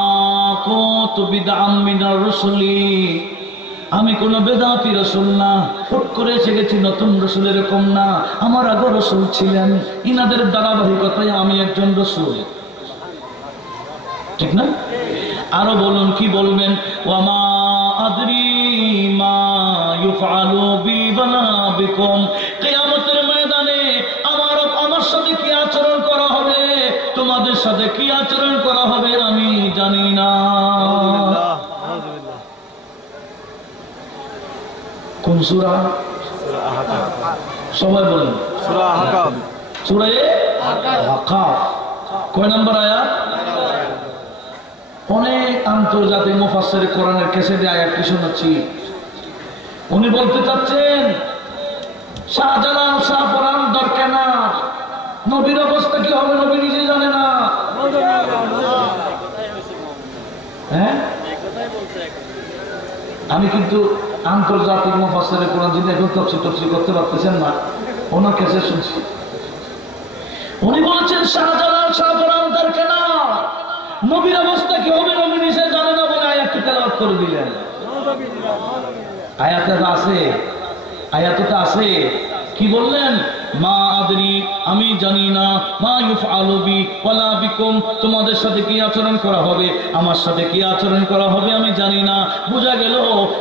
কুনতু বিদআম মিনার রাসূলি, আমি কোন বেদাতি রাসূল না, হুট করে এসে গেছি নতুন রাসূল এরকম না, আমার আগে রাসূল ছিলেন, ইনাদের ধারাবাহিকতায় আমি একজন রাসূল। ঠিক না? আরো বলুন, কি বলবেন? ওয়া মা আদরি মা ইউফআলু বি ওয়ালা বিকুম, কিয়ামতের ময়দানে আমার সাথে কি আচরণ করা হবে, তোমাদের সাথে কি আচরণ করা হবে আমি জানি না। কোন সূরা? সবাই বলেন সূরা আহকাফ। সূরা আহকাফ কয় নম্বর আয়াত? অনেক আন্তর্জাতিক মুফাসসির কোরআনের ক্যাসেটে আয়াতটি শোনাচ্ছি। উনি বলতে চাচ্ছেন শাহজালাল শাহ পরান দরকার না, নবীর অবস্থা কি হবে নবী নিজে জানে না। হ্যাঁ, আমি কিন্তু আন্তর্জাতিক মুফাসসির কোরআন যিনি এখন তফসির করতে পারতেছেন না, ওনার ক্যাসেট শুনছি। উনি বলেছেন শাহজালাল শাহ পরান দরকার না, নবীর অবস্থা কি হবে নবী নিজে জানে না বলে আয়াতটি তেলাওয়াত করে দিলেন। আয়াতে আছে, আয়াতে আছে। কি বললেন? মা আদরি, আমি জানি না, মা ইউফআলু বি ওয়ালা বিকুম, তোমাদের সাথে কি আচরণ করা হবে, আমার সাথে কি আচরণ করা হবে আমি জানি না। বোঝা গেল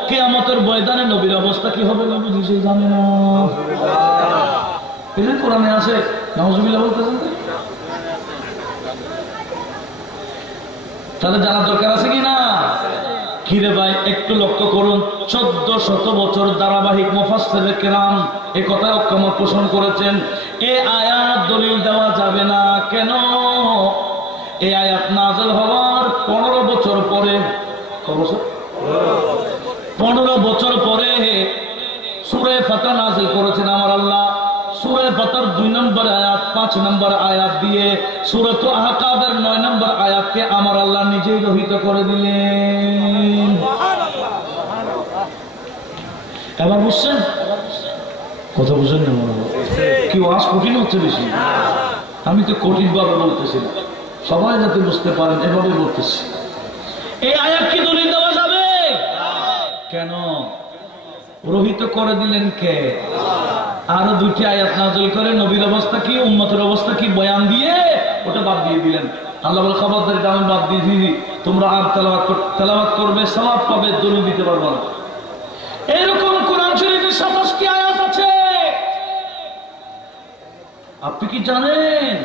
কিয়ামতের ময়দানে নবীর অবস্থা কি হবে নবী নিজে জানে না। এই যে কোরআনে আছে, নাউজুবিল্লাহ বলতেছেন। তাহলে জানার দরকার আছে কি না? কিরে ভাই একটু লক্ষ্য করুন, 1400 বছর ধারাবাহিক মুফাসসির কেরাম এই কথা ঐকমত পোষণ করেছেন। এই আয়াত দলিল দেওয়া যাবে না। কেন? এই আয়াত নাযিল হওয়ার 15 বছর পরে, কত বছর? 15 বছর পরে সূরা ফাতর নাযিল করেছেন আমার আল্লাহ। সূরা ফাতর 2 নম্বর আয়াত 5 নম্বর আয়াত দিয়ে সূরাত আহকাফের 9 নম্বর আয়াতকে আমার আল্লাহ নিজেই রহিত করে দিলেন। এবার বুঝছেন? কথা বুঝেন না? কি ওয়াজ কঠিন হচ্ছে বেশি? আমি তো কঠিন ভাবে বলতেছি না, সবাই যাতে বুঝতে পারেন এভাবে বলতেছি। এই আয়াত কি দলিল দেওয়া যাবে? কেন রহিত করে দিলেন কে? আরো 2টি আয়াত নাযিল করে নবীর অবস্থা কি, উম্মতের অবস্থা কি বয়ান দিয়ে ওটা বাদ দিয়ে দিলেন। আল্লাহ বলে খবরদার এটা আমি বাদ দিয়ে দিই, তোমরা আর তেলাওয়াত করবে, সওয়াব পাবে, দলিল দিতে পারবে না। এরকম কোরআন শরীফে 27টি আয়াত আছে। আপনি কি জানেন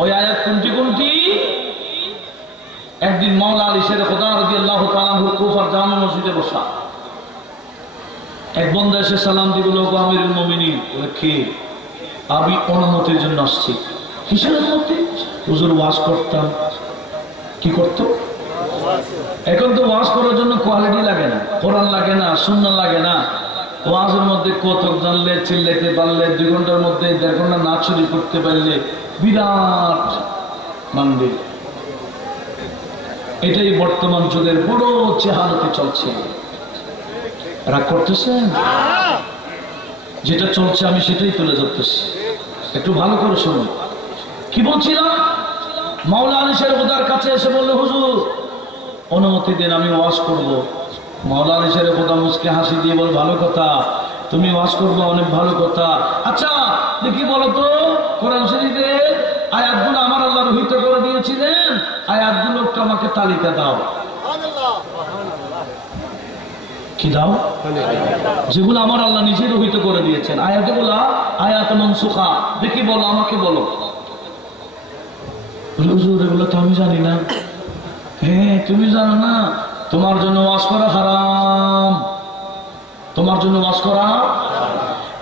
ওই আয়াত কোনটি কোনটি? একদিন মাওলা আলী শের খোদা রাদিয়াল্লাহু তাআলা আনহু কুফার জামে মসজিদে বসা, এক বন্দা এসে সালাম দিয়ে বলল, আমিরুল মুমিনিন। কি? আমি অনুমতির জন্য আসছি। কিসের অনুমতি? হুজুর ওয়াজ করতাম। কি করতো? এখন তো ওয়াজ করার জন্য কোয়ালিটি লাগে না, কোরআন লাগে না, সুন্নাহ লাগে না। ওয়াজের মধ্যে কতক জানলে, চিল্লাইতে পারলে, 2 ঘন্টার মধ্যে 1.5 ঘন্টা নাচ চুরি করতে পারলে বিরাট মানবে। এটাই বর্তমান যুগের বড় চেহারাতে চলছে। রাগ করতেছেন? যেটা চলছে আমি সেটাই তুলে ধরতেছি, একটু ভালো করে শুনুন। কি বলছিলাম? মাওলা আলী শের খোদার কাছে এসে বললো, হুজুর অনুমতি দেন, আমি ওয়াজ করব। মাওলা আলী শের খোদা মুচকে হাসি দিয়ে বল, ভালো কথা, তুমি ওয়াজ করবো, অনেক ভালো কথা। আচ্ছা দেখি বলো তো, কোরআন শরীফে আয়াতগুলো আমার আল্লাহ রহিত করে দিয়েছিলেন, আয়াতগুলো একটু আমাকে তালিকা দাও। কি দাও? যেগুলো আমার আল্লাহ নিজে রহিত করে দিয়েছেন, আয়াতগুলা আয়াত মনসুখা, দেখি বলো, আমাকে বলো। হুজুর এগুলো তো আমি জানি না। হ্যাঁ তুমি জানো না? তোমার জন্য ওয়াজ করা হারাম, তোমার জন্য ওয়াজ করা,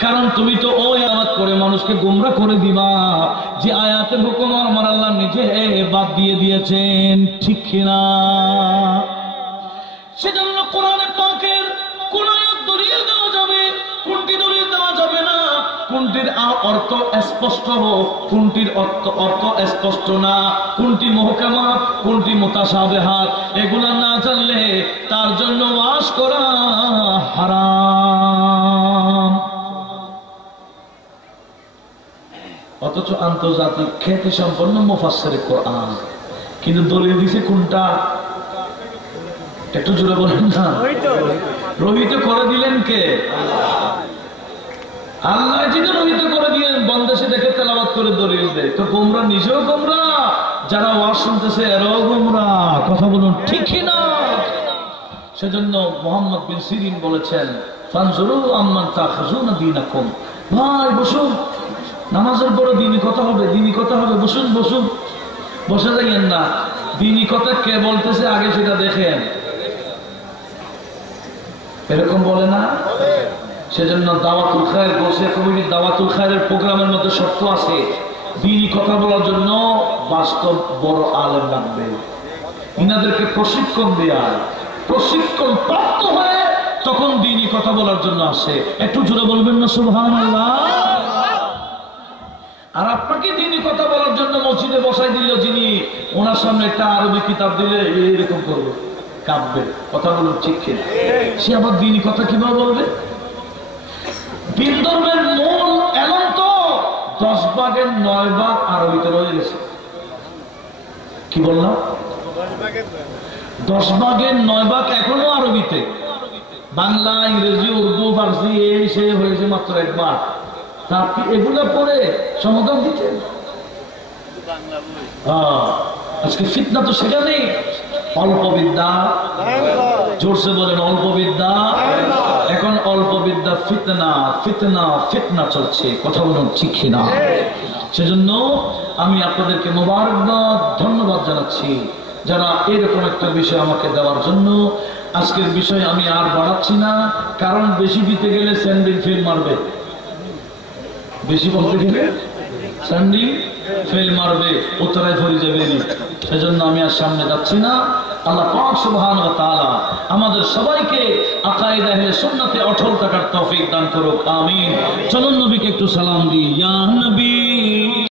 কারণ তুমি তো ওই আয়াত করে মানুষকে গোমরা করে দিবা, যে আয়াতের হুকুম আমার আল্লাহ নিজে বাদ দিয়ে দিয়েছেন, ঠিক কিনা? সেজন্য কোরআনে পাকের কোন আয়াত দলিল দেওয়া যাবে, কোনটি দলিল দেওয়া যাবে না, কোনটির অর্থ স্পষ্ট হোক, কোনটির অর্থ স্পষ্ট না, কোনটি মুহকামাত, কোনটি মুতাশাবিহাত, এগুলা না জানলে তার জন্য ওয়াজ করা হারাম। অথচ আন্তর্জাতিক খ্যাতি সম্পন্ন মুফাসসিরে কোরআন, কিন্তু দলিল দিছে কোনটা? একটু জোরে বলেন না। রহিত করে দিলেন কে? আল্লাহ যেটা রহিত করে দিলেন, বন্দেশে দেখে তেলাওয়াত করে দলিল দেয়। তো গোমরা নিজেও গোমরা, যারা ওয়াজ শুনতেছে এরাও গোমরা। কথা বলুন, ঠিক না? সেজন্য মুহাম্মদ বিন সিরিন বলেছেন, ফানজুরু আম্মান তাখাযুনা দীনাকুম। ভাই বসুন, নামাজের পরে দ্বীনি কথা হবে, দ্বীনি কথা হবে, বসুন বসুন, বসে যাইয়েন না। দ্বীনি কথা কে বলতেছে আগে সেটা দেখেন, এরকম বলে না? সেজন্য দাওয়াতুল খায়ের বসে কমিটির দাওয়াতুল খায়ের প্রোগ্রামের মধ্যে শর্ত আছে, দ্বীনি কথা বলার জন্য বাস্তব বড় আলেম লাগবে, ইনাদেরকে প্রশিক্ষণ দেয়া, প্রশিক্ষণ প্রাপ্ত হয়ে তখন দ্বীনি কথা বলার জন্য আসে। একটু জোরে বলবেন না সুবহানাল্লাহ? আর আপনাকে দ্বীনি কথা বলার জন্য মসজিদে বসাই দিল যিনি, ওনার সামনে একটা আরবি কিতাব দিলে এরকম করবে, কাঁদবে। কথা বলুন, ঠিক কিনা? সে আবার দ্বীনি কথা কিভাবে বলবে? দ্বীন ধর্মের মূল এমন তো 10 ভাগের 9 ভাগ আরবিতে রয়ে গেছে। কি বললাম? 10 ভাগের 9 ভাগ এখনো আরবিতে। বাংলা, ইংরেজি, উর্দু, ফার্সি এই সে হয়েছে মাত্র 1 ভাগ। আপনি এগুলো পড়ে সমাধান দিতেন? আজকে ফিতনা তো সেখানেই। অল্প বিদ্যা, জোরসে বলেন অল্প বিদ্যা। এখন অল্প বিদ্যা ফিতনা, ফিতনা ফিতনা চলছে। কথা বলুন, ঠিক না? সেজন্য আমি আপনাদেরকে মোবারকবাদ, ধন্যবাদ জানাচ্ছি যারা এরকম একটা বিষয় আমাকে দেওয়ার জন্য। আজকের বিষয় আমি আর বাড়াচ্ছি না, কারণ বেশি দিতে গেলে স্যান্ডেল ফেল মারবে, বেশি বলতে গেলে স্যান্ডেল ফেল মারবে, উত্তরায় ফেলে যাবে। সেজন্য আমি আর সামনে যাচ্ছি না। আল্লাহ পাক সুবহানাহু ওয়া তাআলা আমাদের সবাইকে আকায়েদে আহলে সুন্নাতে অটল থাকার তৌফিক দান করুক, আমিন। চলুন নবীকে একটু সালাম দিই। ইয়া নবী।